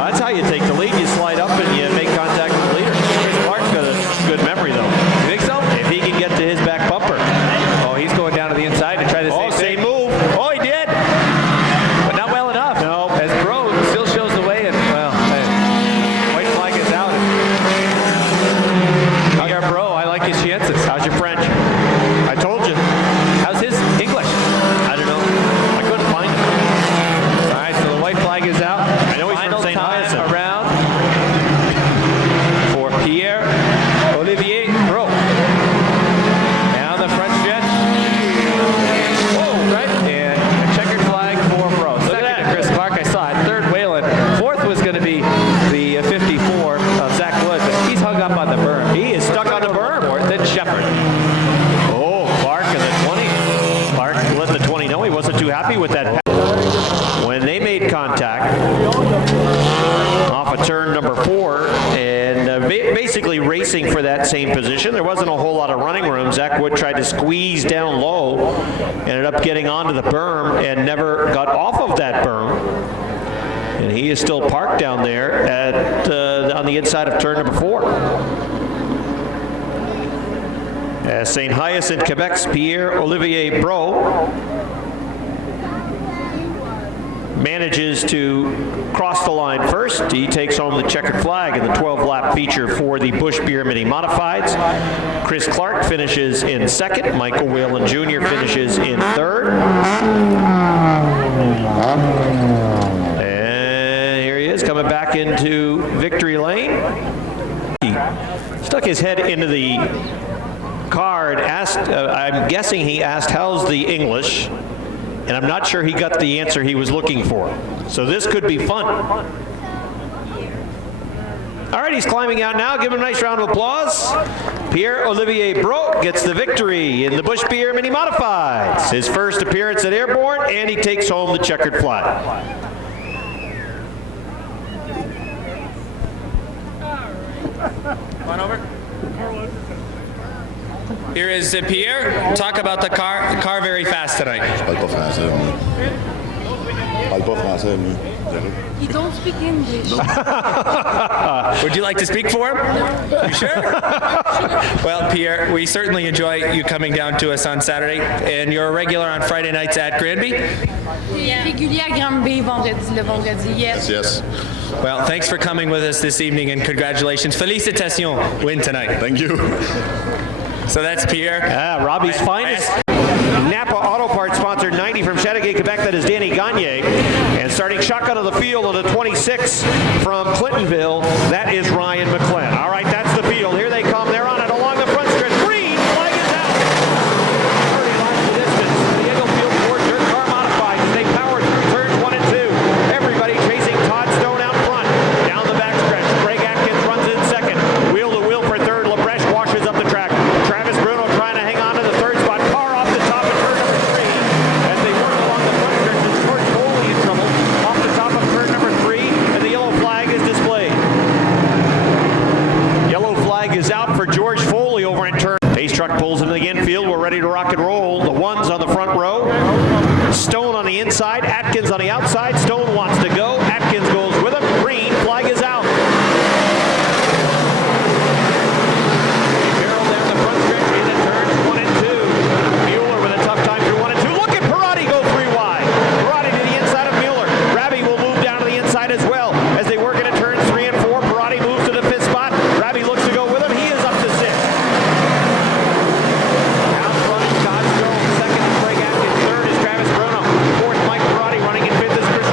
That's how you take the lead. You slide up and you make contact with the leader. Chris Clark's got a good memory, though. You think so? If he can get to his back bumper. Oh, he's going down to the inside to try the Same move. Oh, he did. But not well enough. No. As Bro still shows the way, and, well, hey, white flag is out. Yeah, Bro, I like his chances. How's your French? I told you. How's his English? too happy with that. When they made contact off of turn number 4 and basically racing for that same position, there wasn't a whole lot of running room. Zach Wood tried to squeeze down low, ended up getting onto the berm and never got off of that berm. And he is still parked down there at on the inside of turn number 4. As St. Hyacinthe, Quebec's Pierre-Olivier Bro manages to cross the line first. He takes home the checkered flag in the 12-lap feature for the Busch Beer Mini Modifieds. Chris Clark finishes in second. Michael Whalen Jr. finishes in third. And here he is coming back into victory lane. He stuck his head into the car and asked, I'm guessing he asked, how's the English? And I'm not sure he got the answer he was looking for. So this could be fun. All right, he's climbing out now. Give him a nice round of applause. Pierre-Olivier Bro gets the victory in the Busch Beer Mini Modifieds. His first appearance at Airborne, and he takes home the checkered flag. Come on over. Here is Pierre. Talk about the car. The car very fast tonight. Parle pas français, Parle pas français, lui. You don't speak English. Would you like to speak for him? You sure? Well, Pierre, we certainly enjoy you coming down to us on Saturday, and you're a regular on Friday nights at Granby. Régulier à Granby le vendredi. Yes. Yes. Well, thanks for coming with us this evening, and congratulations. Félicitations. Win tonight. Thank you. So that's Pierre. Robbie's finest. Napa Auto Parts sponsored 90 from Chateauguay, Quebec. That is Danny Gagne. And starting shotgun of the field on the 26 from Clintonville, that is Ryan McClellan. All right, that's the field. Here they come. They're on it along the front stretch. Green flag is out. Pretty lost the distance. The Englefield Ford Dirt Car Modified. They power through turns 1 and 2. Everybody chasing Todd Stone out front. Down the back stretch. Greg Atkins runs in second. Wheel to wheel for third. LaBreche washes up the track. Travis Bruno trying to hang on to the third spot. Car off the top of turn number 3. As they work along the front stretch, it's George Foley in trouble. Off the top of turn number 3, and the yellow flag is displayed. Yellow flag is out for George Foley over in turn. Pace truck pulls into the infield. We're ready to rock and roll. The ones on the front row. Stone on the inside. Atkins on the outside. Stone wants to go. Atkins goes with him. Green flag is out. Barrel down the front stretch into turns 1 and 2. Mueller with a tough time through 1 and 2. Look at Perotti go 3 wide. Perotti to the inside of Mueller. Rabi will move down to the inside as well. As they work into turns 3 and 4, Perotti moves to the 5th spot. Rabi looks to go with him. He is up to 6th. Out front, Scott Stone. Second is Craig Atkins. Third is Travis Bruno. Fourth, Mike Perotti. Running in 5th is Chris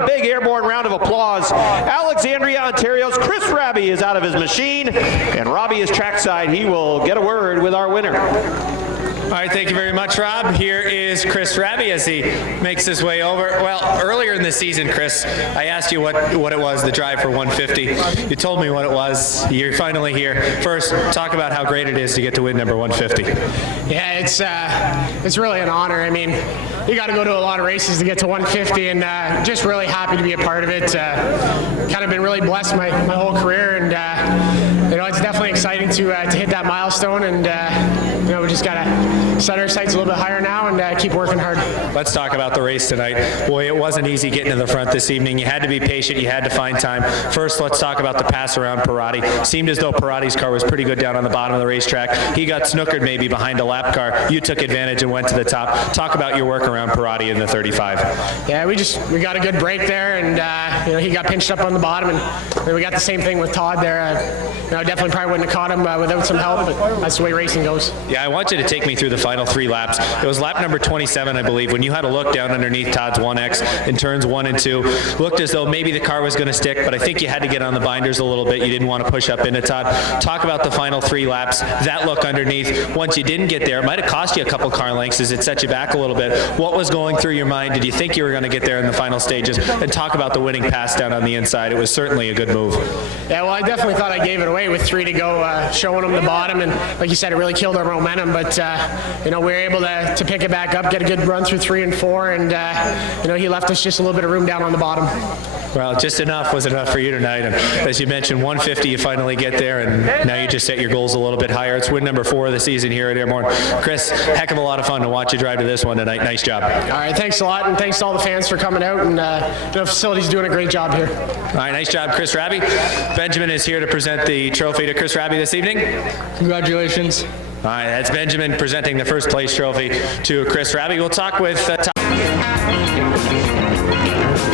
a big Airborne round of applause. Alexandria, Ontario's Chris Raby is out of his machine, and Robbie is trackside. He will get a word with our winner. All right, thank you very much, Rob. Here is Chris Raby as he makes his way over. Well, earlier in the season, Chris, I asked you what it was, the drive for 150. You told me what it was. You're finally here. First, talk about how great it is to get to win number 150. Yeah, it's really an honor. I mean, you got to go to a lot of races to get to 150, and just really happy to be a part of it. Kind of been really blessed my whole career, and it's definitely exciting to hit that milestone, and we just got to set our sights a little bit higher now and keep working hard. Let's talk about the race tonight. Boy, it wasn't easy getting to the front this evening. You had to be patient. You had to find time. First, let's talk about the pass around Parati. Seemed as though Parati's car was pretty good down on the bottom of the racetrack. He got snookered maybe behind a lap car. You took advantage and went to the top. Talk about your work around Parati in the 35. Yeah, we got a good break there, and he got pinched up on the bottom, and we got the same thing with Todd there. Definitely probably wouldn't have caught him without some help, but that's the way racing goes. Yeah, I want you to take me through the final 3 laps. It was lap number 27, I believe, when you had a look down underneath Todd's 1X in turns 1 and 2. Looked as though maybe the car was going to stick, but I think you had to get on the binders a little bit. You didn't want to push up into Todd. Talk about the final 3 laps, that look underneath. Once you didn't get there, it might have cost you a couple car lengths as it set you back a little bit. What was going through your mind? Did you think you were going to get there in the final stages? And talk about the winning pass down on the inside. It was certainly a good move. Yeah, well, I definitely thought I gave it away with 3 to go, showing him the bottom, and like you said, it really killed our momentum, but we were able to pick it back up, get a good run through 3 and 4, and he left us just a little bit of room down on the bottom. Well, just enough was enough for you tonight, and as you mentioned, 150, you finally get there, and now you just set your goals a little bit higher. It's win number 4 of the season here at Airborne. Chris, heck of a lot of fun to watch you drive to this one tonight. Nice job. All right, thanks a lot, and thanks to all the fans for coming out, and the facility's doing a great job here. All right, nice job, Chris Raby. Benjamin is here to present the trophy to Chris Raby this evening. Congratulations. All right, that's Benjamin presenting the first place trophy to Chris Raby. We'll talk with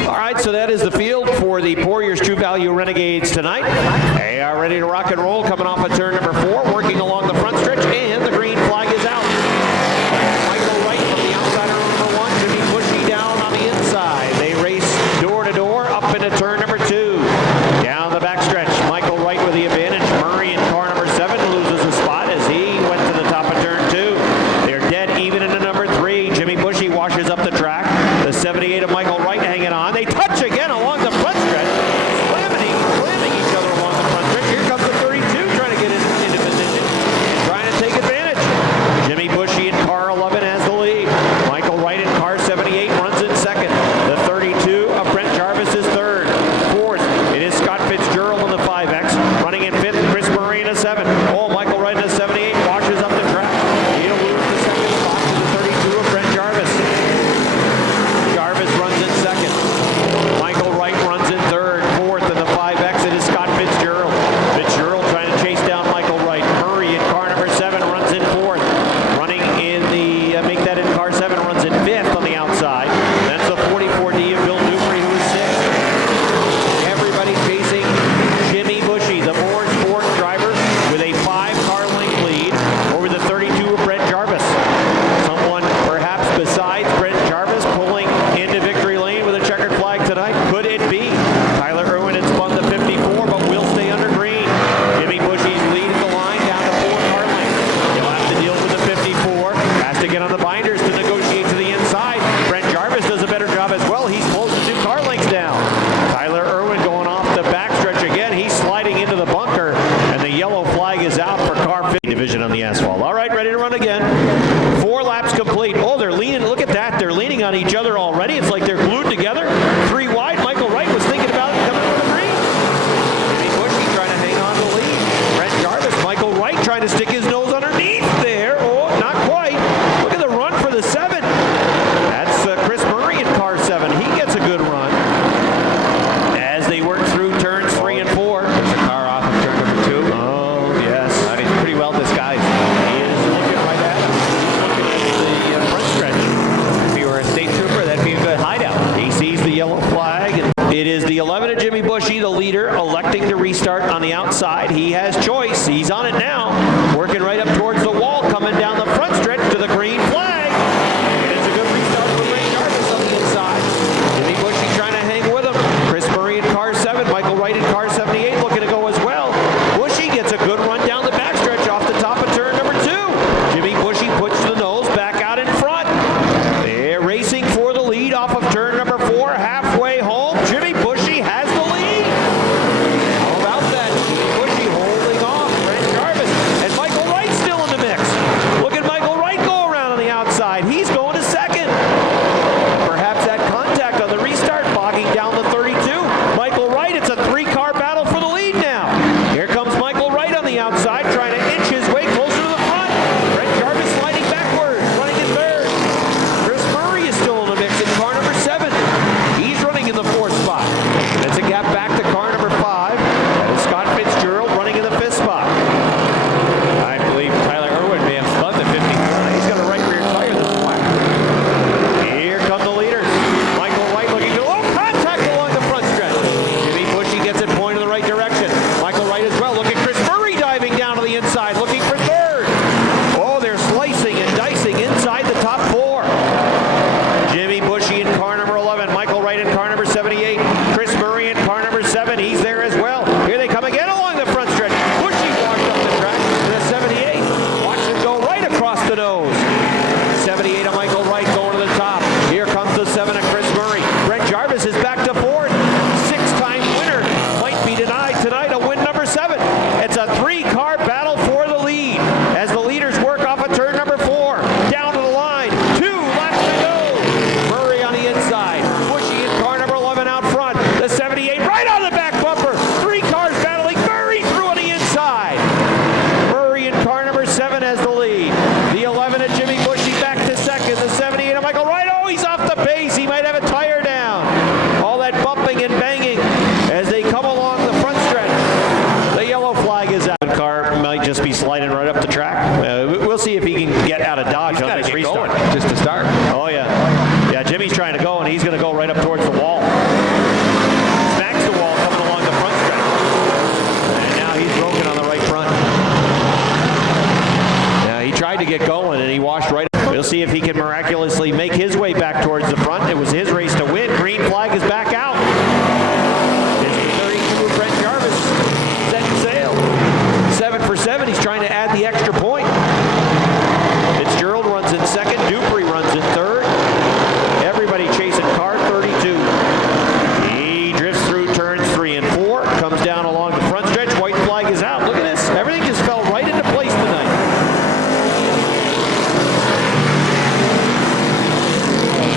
All right, so that is the field for the Poiriers True Value Renegades tonight. They are ready to rock and roll, coming off of turn number 4, working along the front stretch, and the green flag is out. Michael Wright from the outside of number 1, Jimmy Bushy down on the inside. They race door to door up into turn number 2. Down the back stretch, Michael Wright with the advantage. Murray in car number 7 loses a spot as he went to the top of turn 2. They're dead even into number 3. Jimmy Bushy washes up the track. The 78 of Michael Wright hanging on. They touch again along the front stretch, slamming each other along the front stretch. Here comes the 32 trying to get into position and trying to take advantage. Jimmy Bushy in car 11 has the lead. Michael Wright in car 78 runs in second. The 32 of Brent Jarvis is third. Fourth, it is Scott Fitzgerald in the 5X. Running in fifth, Chris Murray in a 7. Oh, Michael Wright in a 78 washes up the track. He'll lose the second spot to the 32 of Brent Jarvis. Jarvis runs in second. Michael Wright runs in third. Fourth in the 5X, it is Scott Fitzgerald. Fitzgerald trying to chase down Michael Wright. Murray in car number 7 runs in fourth. Running in the, make that in car 7, runs in fifth on the outside. That's the 44D of Bill Dupree, who is sixth. Everybody chasing Jimmy Bushy, the Moore Sport driver, with a 5-car length lead over the 32 of Brent Jarvis. Someone perhaps besides Brent Jarvis pulling into victory lane with a checkered flag tonight? Could it be? Tyler Irwin had spun the 54, but will stay under green. Jimmy Bushy's leading the line down to 4-car length. He'll have to deal with the 54. Has to get on the binders to negotiate to the inside. Brent Jarvis does a better job as well. He's close to 2 car lengths down. Tyler Irwin going off the backstretch again. He's sliding into the bunker, and the yellow flag is out for car 50 division on the asphalt. All right, ready to run again. 4 laps complete. Oh, they're leaning. Look at that. They're leaning on each other already. It's like they're glued together. 3 wide. Michael Wright was thinking about coming for the green. Jimmy Bushy trying to hang on to the lead. Brent Jarvis, Michael Wright trying to stick his nose underneath there. Oh, not quite. Look at the run for the 7. That's Chris Murray in car 7. He gets a good run as they work through turns 3 and 4. There's a car off of turn number 2. Oh, yes. He's pretty well disguised. He is looking right at him. He's looking at the front stretch. If he were a state trooper, that'd be a good hideout. He sees the yellow flag. It is the 11 of Jimmy Bushy, the leader, electing to restart on the outside. He has choice. He's on it now. Working right up towards the wall, coming down the front stretch to the green flag. And it's a good restart for Brent Jarvis on the inside. Jimmy Bushy trying to hang with that bumping and banging as they come along the front stretch. The yellow flag is out. The car might just be sliding right up the track. We'll see if he can get out of dodge on this restart. Just to start. Oh, yeah. Yeah, Jimmy's trying to go, and he's going to go right up towards the wall. Smacks the wall coming along the front stretch. And now he's broken on the right front. Yeah, he tried to get going, and he washed right. We'll see if he can miraculously make his way back towards the front. It was his race to win. Green flag is back out. It's 32 Brent Jarvis setting sail. 7 for 7. He's trying to add the extra point. Fitzgerald runs in second. Dupree runs in third. Everybody chasing car 32. He drifts through turns 3 and 4. Comes down along the front stretch. White flag is out. Look at this. Everything just fell right into place tonight.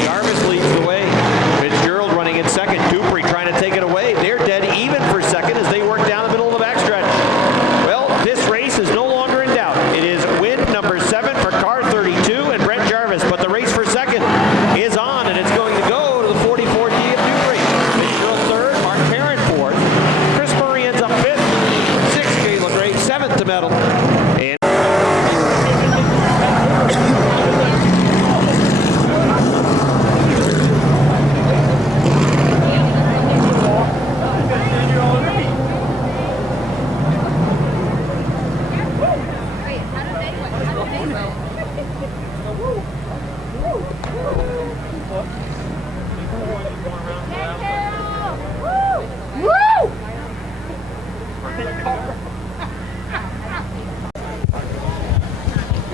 Jarvis leads the way. Fitzgerald running in second. Dupree trying to take it away. They're dead even for second as they work down the middle of the backstretch. Well, this race is no longer in doubt. It is win number 7 for car 32 and Brent Jarvis. But the race for second is on, and it's going to go to the 44D of Dupree. Fitzgerald third, Mark Perrin fourth. Chris Murray ends up fifth. 6th, Caleb Gray, 7th to medal. And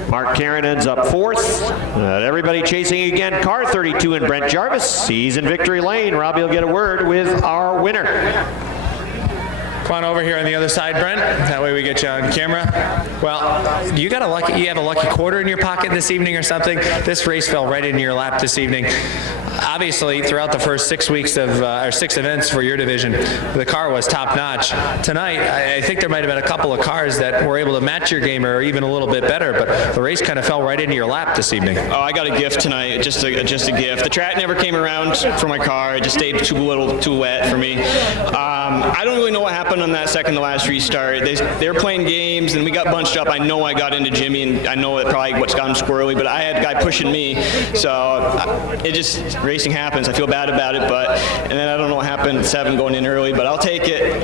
Mark Karen ends up fourth. Everybody chasing again. Car 32 and Brent Jarvis. He's in victory lane. Robbie will get a word with our winner. Come on over here on the other side, Brent. That way we get you on camera. Well, you have a lucky quarter in your pocket this evening or something. This race fell right into your lap this evening. Obviously, throughout the first 6 weeks of or 6 events for your division, the car was top notch. Tonight, I think there might have been a couple of cars that were able to match your game or even a little bit better, but the race kind of fell right into your lap this evening. Oh, I got a gift tonight, just a gift. The track never came around for my car. It just stayed too wet for me. I don't really know what happened on that second to last restart. They were playing games, and we got bunched up. I know I got into Jimmy, and I know it probably what's got him squirrely, but I had a guy pushing me, so it just, racing happens. I feel bad about it, and then I don't know what happened at 7 going in early, but I'll take it.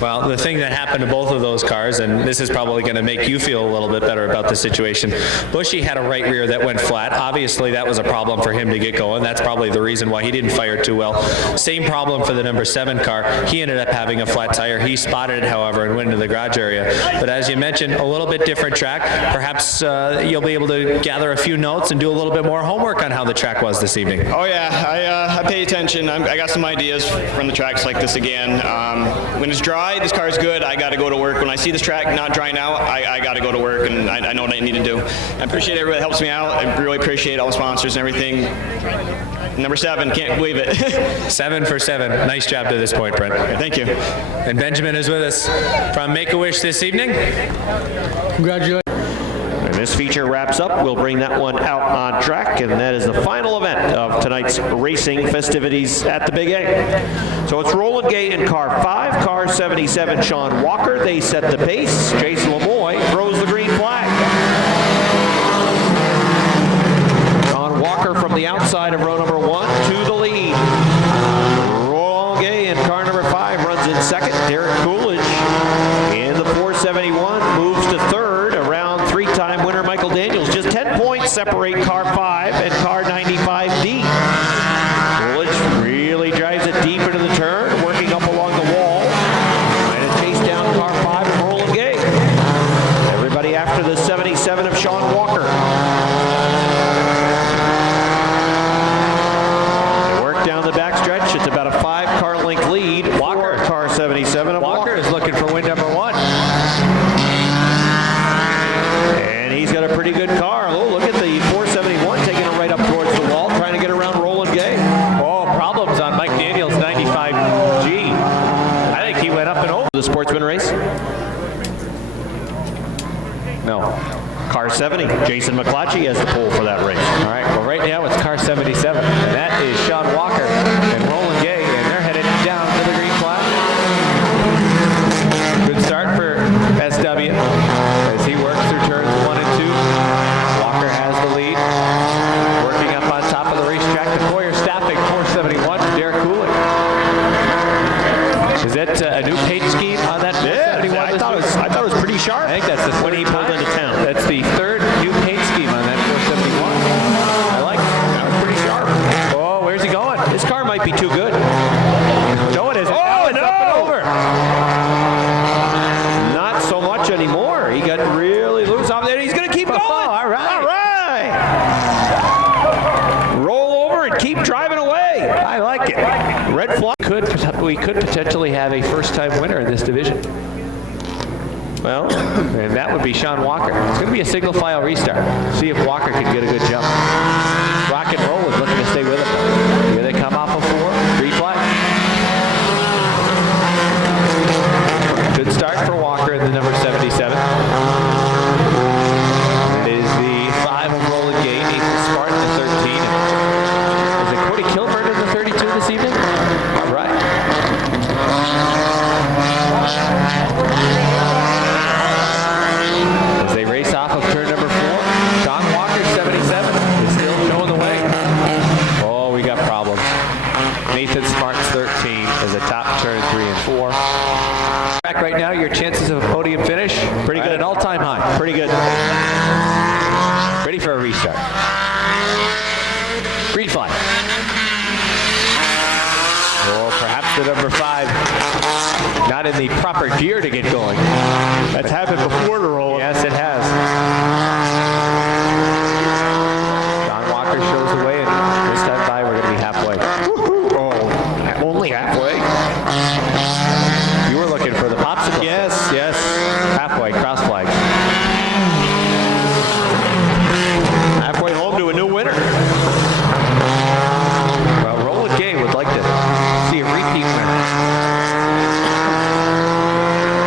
Well, the thing that happened to both of those cars, and this is probably going to make you feel a little bit better about the situation, Bushy had a right rear that went flat. Obviously, that was a problem for him to get going. That's probably the reason why he didn't fire too well. Same problem for the number 7 car. He ended up having a flat tire. He spotted it, however, and went into the garage area. But as you mentioned, a little bit different track. Perhaps you'll be able to gather a few notes and do a little bit more homework on how the track was this evening. Oh yeah, I pay attention. I got some ideas from the tracks like this again. When it's dry, this car's good. I got to go to work. When I see this track not drying out, I got to go to work, and I know what I need to do. I appreciate everybody that helps me out. I really appreciate all the sponsors and everything. Number 7, can't believe it. 7 for 7. Nice job to this point, Brent. Thank you. And Benjamin is with us from Make-A-Wish this evening. Congratulations. And this feature wraps up. We'll bring that one out on track, and that is the final event of tonight's racing festivities at the Big A. So it's Roland Gay in car 5, car 77, Sean Walker. They set the pace. Jason Lemoy throws the green flag. Sean Walker from the outside of row number 1 to the lead. Roland Gay in car number 5 runs in second. Derek Coolidge in the 471 moves to third around 3-time winner Michael Daniels. Just 10 points separate car 5 and car 95D. Coolidge really drives it deep into the turn, working up along the wall. Trying to chase down car 5 and Roland Gay. Everybody after the 77 of Sean Walker. They work down the backstretch. It's about a 5-car length lead. Walker, car 77 of Walker is looking for win number 1. And he's got a pretty good car. Oh, look at the 471 taking it right up towards the wall, trying to get around Roland Gay. Oh, problems on Mike Daniels' 95G. I think he went up and over. The Sportsman race? No. Car 70. Jason McClatchy has the pole for that race. All right, well, right now it's car 77, and that is Sean Walker and Roland car might be too good. No, it isn't. Oh, It's up and no! over. Not so much anymore. He got really loose off there. He's going to keep going. All right. All right. Roll over and keep driving away. I like it. Red flag. We could potentially have a first-time winner in this division. Well, And that would be Sean Walker. It's going to be a single file restart. See if Walker can get a good jump. Rock and Roll is looking to stay with him. Here they come off of 4. Green flag. Good start for Walker in the number 77. It is the 5 of Roland Gay, Nathan Smart in the 13. Is it Cody Kilburn in the 32 this evening? All right. As they race off of turn number 4, Sean Walker, 77, is still showing the way. Oh, we got problems. Nathan Smart's 13 is a top turn 3 and 4. Back right now, your chances of a podium finish Pretty good. at an all-time high. pretty good. Ready for a restart. Green flag. Or perhaps the number 5 not in the proper gear to get going. That's happened before to roll. Yes, it has. John Walker shows the way, and this time by, we're going to be halfway. Oh, only halfway. You were looking for the popsicle. Yes, yes. Halfway, cross flag. Halfway home to a new winner. Well, Roland Gay would like to see a repeat winner.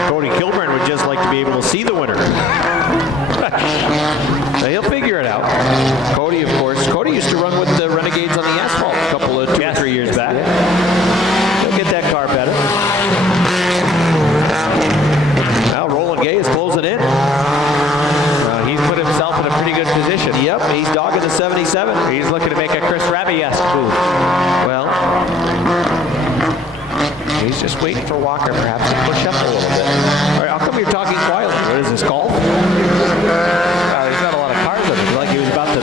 Cody Kilburn would just like to be able to see the winner. Now, he'll figure it out. Cody, of course. Cody used to run with the Renegades on the asphalt a couple of 2 or 3 years back. He'll get that car better. Now Roland Gay is closing in. He's put himself in a pretty good position. Yep, he's dogging the 77. He's looking to make a Chris Raby-esque move. Well, He's just waiting for Walker perhaps to push up a little bit. all right, how come you're talking quietly? What is this, golf? There's not a lot of cars on it. Like he was about to...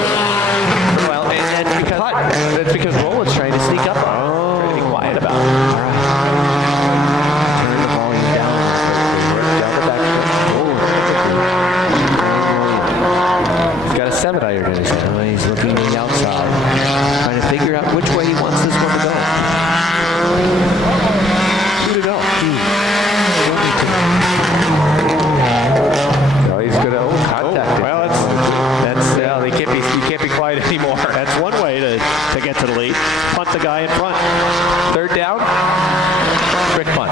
Well, that's because Roland's trying to sneak up on him. Trying to be quiet about it. All right. Turn the volume down. Down the back. He's got a 7-iron in his hand. He's looking to the outside, trying to figure out which way he wants this one to go. Who to go? No, he's gonna contact. Well, you can't be quiet anymore. that's one way to get to the lead. Punt the guy in front. Third down. Quick punt.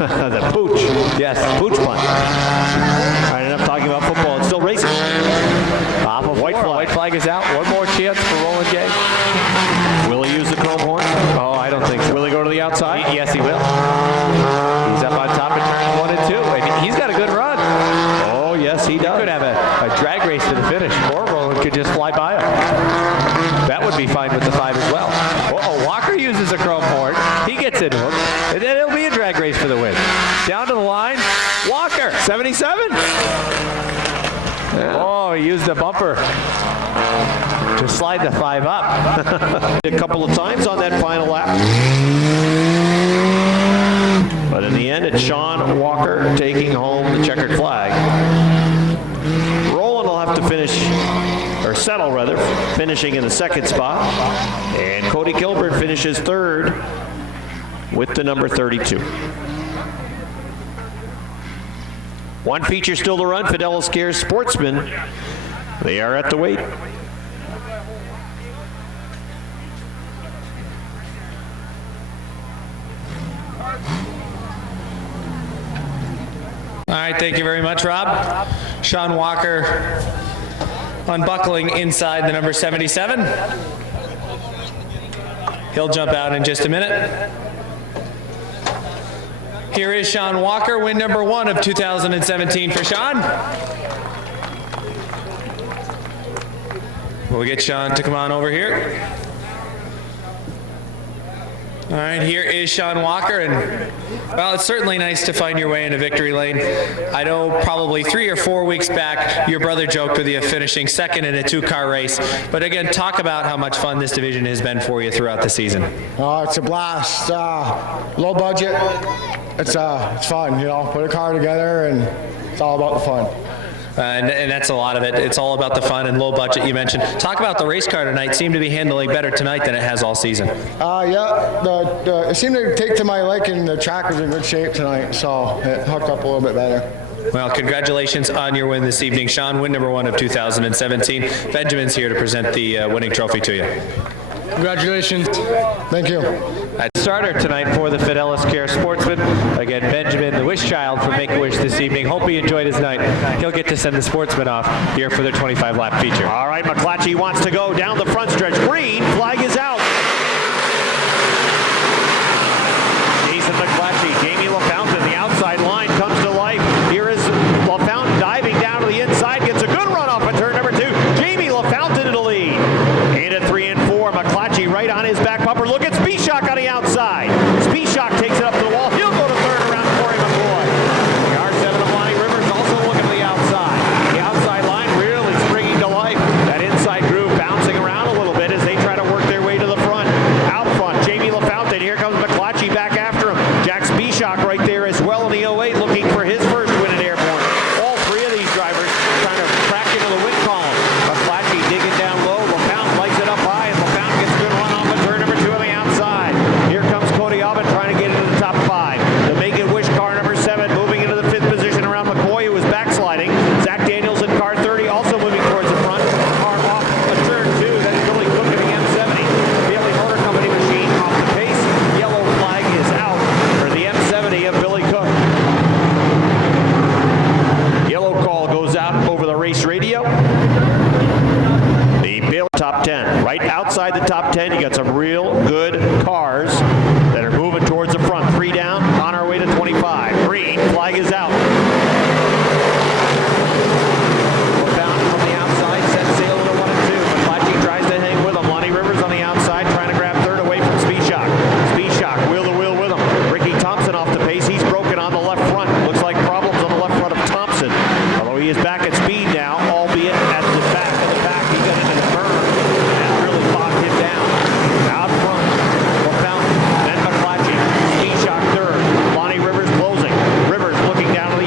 The pooch. Yes. Pooch punt. All right, enough talking about football. It's still racing. Off of White four. flag. White flag is out. One more chance for Roland Gay. Will he use the chrome horn? Oh, I don't think so. Will he go to the outside? Yes, he will. He's up on top of turns 1 and 2. And he's got a good run. Oh, yes, he does. Could have a drag race to the finish, or Roland could just fly by him. That would be fine with the 5 as well. Uh-oh, Walker uses a chrome horn. He gets into him, and then it'll be a drag race for the win. Down to the line, Walker. 77. Oh, he used the bumper to slide the 5 up. A couple of times on that final lap. But in the end, it's Sean Walker taking home the checkered flag. Roland will have to finish, or settle rather, finishing in the 2nd spot. And Cody Kilburn finishes 3rd with the number 32. One feature still to run, Fidelis Care Sportsman. They are at the weight. All right, thank you very much, Rob. Sean Walker unbuckling inside the number 77. He'll jump out in just a minute. Here is Sean Walker, win number 1 of 2017 for Sean. We'll get Sean to come on over here. All right, here is Sean Walker, and well, it's certainly nice to find your way into victory lane. I know probably 3 or 4 weeks back, your brother joked with you finishing second in a 2-car race. But again, talk about how much fun this division has been for you throughout the season. It's a blast. Low budget. It's fun, you know. Put a car together, and it's all about the fun. And that's a lot of it. It's all about the fun and low budget you mentioned. Talk about the race car tonight. Seemed to be handling better tonight than it has all season. Yeah, it seemed to take to my liking. The track was in good shape tonight, so it hooked up a little bit better. Well, congratulations on your win this evening, Sean. Win number 1 of 2017. Benjamin's here to present the winning trophy to you. Congratulations. Thank you. At starter tonight for the Fidelis Care Sportsman. Again, Benjamin, the wish child from Make-A-Wish this evening. Hope he enjoyed his night. He'll get to send the Sportsman off here for their 25-lap feature. All right, McClatchy wants to go down the front stretch. Green flag is out. Jason McClatchy, Jamie LaFountain, the outside line comes to life. Here is LaFountain diving down to the inside, gets a good run off of turn number 2. Jamie LaFountain in the lead. Into 3 and 4, McClatchy right on his back bumper. Look at Speedway on the outside. Speedway takes it up to the wall. He'll go to third around Corey McCoy. The R7 of Lonnie Rivers also looking to the outside. The outside line really springing to life. That inside groove bouncing around a little bit as they try to work their way to the front. Out front, Jamie LaFountain. Here comes McClatchy back after him. Jack Speedway right there as well in the 08 looking for his first win at Airborne. All 3 of these drivers trying to crack into the win column. McClatchy digging down low. LaFountain lights it up high, and LaFountain gets a good run off of turn number 2 on the outside. Here comes Cody Alvin trying to get into the top 5. The Make-A-Wish car number 7 moving into the 5th position around McCoy, who was backsliding. Zach Daniels in car 30 also moving towards the front. Car off a turn 2. That is Billy Cook in the M70. Bailey Motor Company machine off the pace. Yellow flag is out for the M70 of Billy Cook. Yellow call goes out over the race radio. The Bailey top 10. Right outside the top 10, you got some real good cars that are moving towards the front. 3 down, on our way to 25. Green flag is out. Fountain from the outside, set sail to 1 and 2. McClatchy tries to hang with him. Lonnie Rivers on the outside, trying to grab third away from Speedway. Speedway wheel to wheel with him. Ricky Thompson off the pace. He's broken on the left front. Looks like problems on the left front of Thompson. Although he is back at speed now, albeit at the back of the back. He got into the berm and really bogged him down. Out front, LaFountain, then McClatchy. Speedway third. Lonnie Rivers closing. Rivers looking down to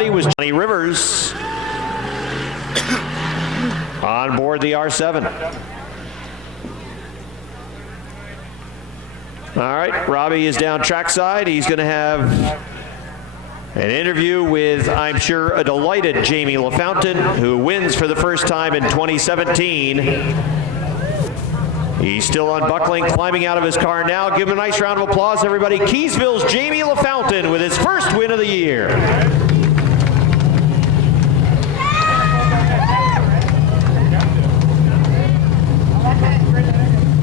everybody, was Johnny Rivers on board the R7. All right, Robbie is down trackside. He's going to have an interview with, I'm sure, a delighted Jamie LaFountain, who wins for the first time in 2017. He's still unbuckling, climbing out of his car now. Give him a nice round of applause, everybody. Keysville's Jamie LaFountain with his first win of the year.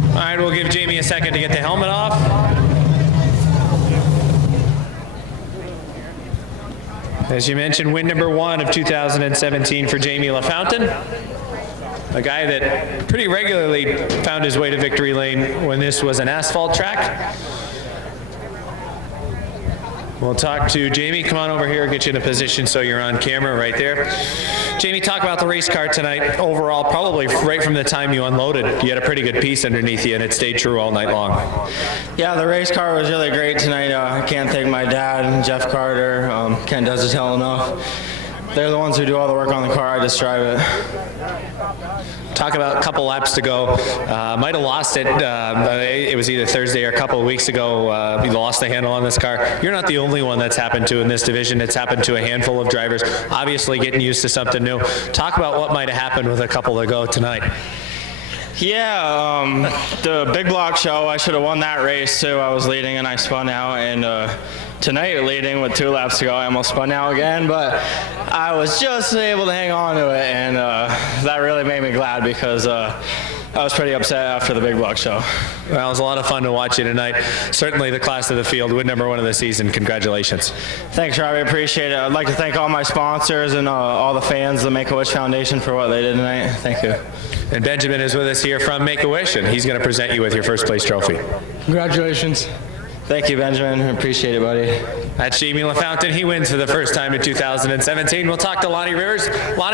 All right, we'll give Jamie a second to get the helmet off. As you mentioned, win number 1 of 2017 for Jamie LaFountain. A guy that pretty regularly found his way to victory lane when this was an asphalt track. We'll talk to Jamie. Come on over here, get you in a position so you're on camera right there. Jamie, talk about the race car tonight. Overall, probably right from the time you unloaded, you had a pretty good piece underneath you and it stayed true all night long. Yeah, the race car was really great tonight. I can't thank my dad, Jeff Carter, Ken does it hell enough. They're the ones who do all the work on the car. I just drive it. Talk about a couple laps to go. Might have lost it. It was either Thursday or a couple of weeks ago. You lost the handle on this car. You're not the only one that's happened to in this division. It's happened to a handful of drivers. Obviously getting used to something new. Talk about what might have happened with a couple to go tonight. Yeah, the big block show, I should have won that race too. I was leading and I spun out, and tonight leading with 2 laps to go, I almost spun out again, but I was just able to hang on to it, and that really made me glad because I was pretty upset after the big block show. Well, it was a lot of fun to watch you tonight. Certainly the class of the field, win number 1 of the season. Congratulations. Thanks, Robbie. Appreciate it. I'd like to thank all my sponsors and all the fans, the Make-A-Wish Foundation, for what they did tonight. Thank you. And Benjamin is with us here from Make-A-Wish, and he's going to present you with your first place trophy. Congratulations. Thank you, Benjamin. Appreciate it, buddy. That's Jamie LaFountain. He wins for the first time in 2017. We'll talk to Lonnie Rivers. Lonnie